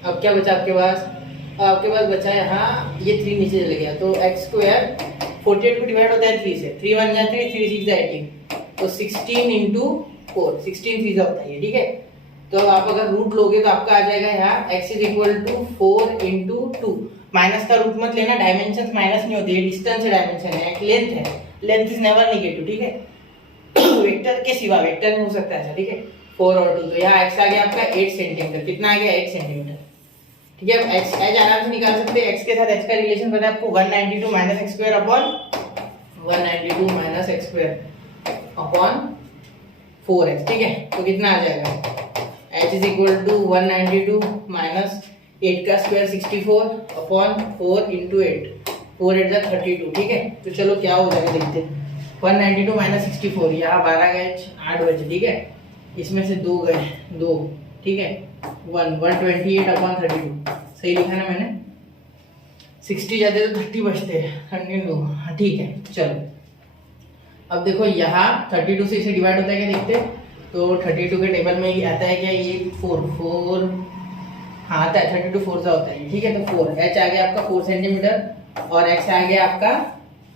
आपके पास बचा यहाँ, ये 3 नीचे चले गया, तो x स्क्वायर 48 को डिवाइड होता है 3 से, 3 1 जा 3, 3 6 जा 18, तो 16 इंटू 4, 16 3 जा होता है, ठीक है। तो आप अगर रूट लोगे तो आपका आ जाएगा यहाँ x is equal to 4 into 2, minus का रूट मत लेना, डायमेंशन माइनस नहीं होती है, डिस्टेंस डायमेंशन है, एक लेंथ है, लेंथ इज नेवर नेगेटिव, ठीक है। वेक्टर के सिवा, वेक्टर में हो सकता है ऐसा, ठीक है। 4 और 2, तो यहाँ x आ गया आपका 8 सेंटीमीटर, कितना आ गया 8 सेंटीमीटर, ठीक है। अब x आराम से निकाल सकते हैं, x के साथ x का रिलेशन पता है आपको, 192 minus x square upon 192 minus x square upon 4h, ठीक है। तो कितना आ जाएगा, h is equal to 192 minus 8 का स्क्वायर 64 अपॉन 4 इंटू 8, 4 8 32, ठीक है। तो चलो क्या हो जाएगा देखते हैं। 192 माइनस 64, यहाँ 12 गए 8 बचे, ठीक है। इसमें से 2 गए 2, ठीक है। 128 अपॉन 32 सही लिखा ना मैंने, 60 जाते तो 30 बचते हैं, 102, हाँ ठीक है। चलो अब देखो यहाँ 32 से इसे डिवाइड होता है क्या देखते हैं। तो 32 के टेबल में ये आता है क्या, ये 4 हाँ आता है, 32 4 सा होता है, ठीक है। तो 4 h आ गया आपका 4 सेंटीमीटर और x आ गया आपका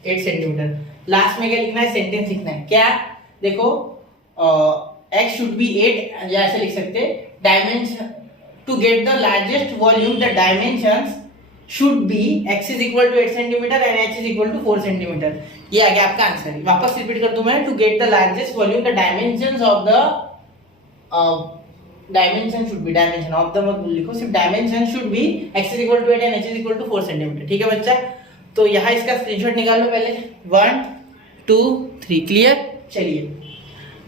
8 सेंटीमीटर। लास्ट में क्या लिखना है, सेंटेंस लिखना है क्या, देखो x शुड बी 8, या ऐसे लिख सकते हैं, dimension to get the largest volume the dimensions should be x is equal to 8 centimeter and h is equal to 4 centimeter। ये आ गया आपका आंसर। वापस रिपीट कर दूं मैं, to get the largest volume the dimensions of the dimension should be, dimension of the मत लिखो, सिर्फ dimension should be x is equal to 8 and h is equal to 4 centimeter, ठीक है बच्चा। तो यहाँ इसका स्क्रीनशॉट निकाल लो पहले, 1 2 3, क्लियर। चलिए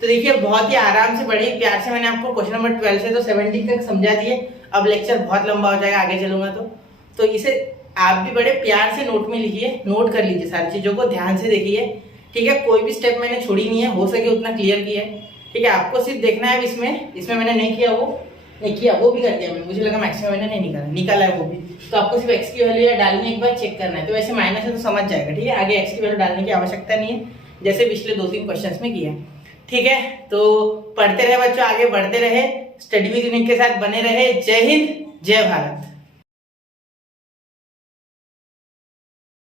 तो देखिए बहुत ही आराम से बड़े प्यार से मैंने आपको क्वेश्चन नंबर 12 से तो 70 तक समझा दिए। अब लेक्चर बहुत लंबा हो जाएगा आगे चलूंगा तो इसे आप भी बड़े प्यार से नोट में लिखिए, नोट कर लीजिए, सारी चीजों को ध्यान से देखिए, ठीक है। कोई भी स्टेप मैंने छोड़ी नहीं है, हो सके उतना क्लियर किया है, ठीक है। आपको सिर्फ देखना है इसमें मैंने नहीं किया, वो नहीं किया, वो भी कर दिया मैंने, मुझे लगा मैक्सिमम मैंने नहीं निकाला है वो भी। तो आपको सिर्फ एक्स की वैल्यू डालनी एक बार चेक करना है। तो वैसे माइनस है तो समझ जाएगा, ठीक है। आगे एक्स की वैल्यू डालने की आवश्यकता नहीं है, जैसे पिछले 2-3 क्वेश्चंस में किया, ठीक है। तो पढ़ते रहे बच्चों, आगे बढ़ते रहे, स्टडी विद यूनिक के साथ बने रहे। जय हिंद, जय भारत।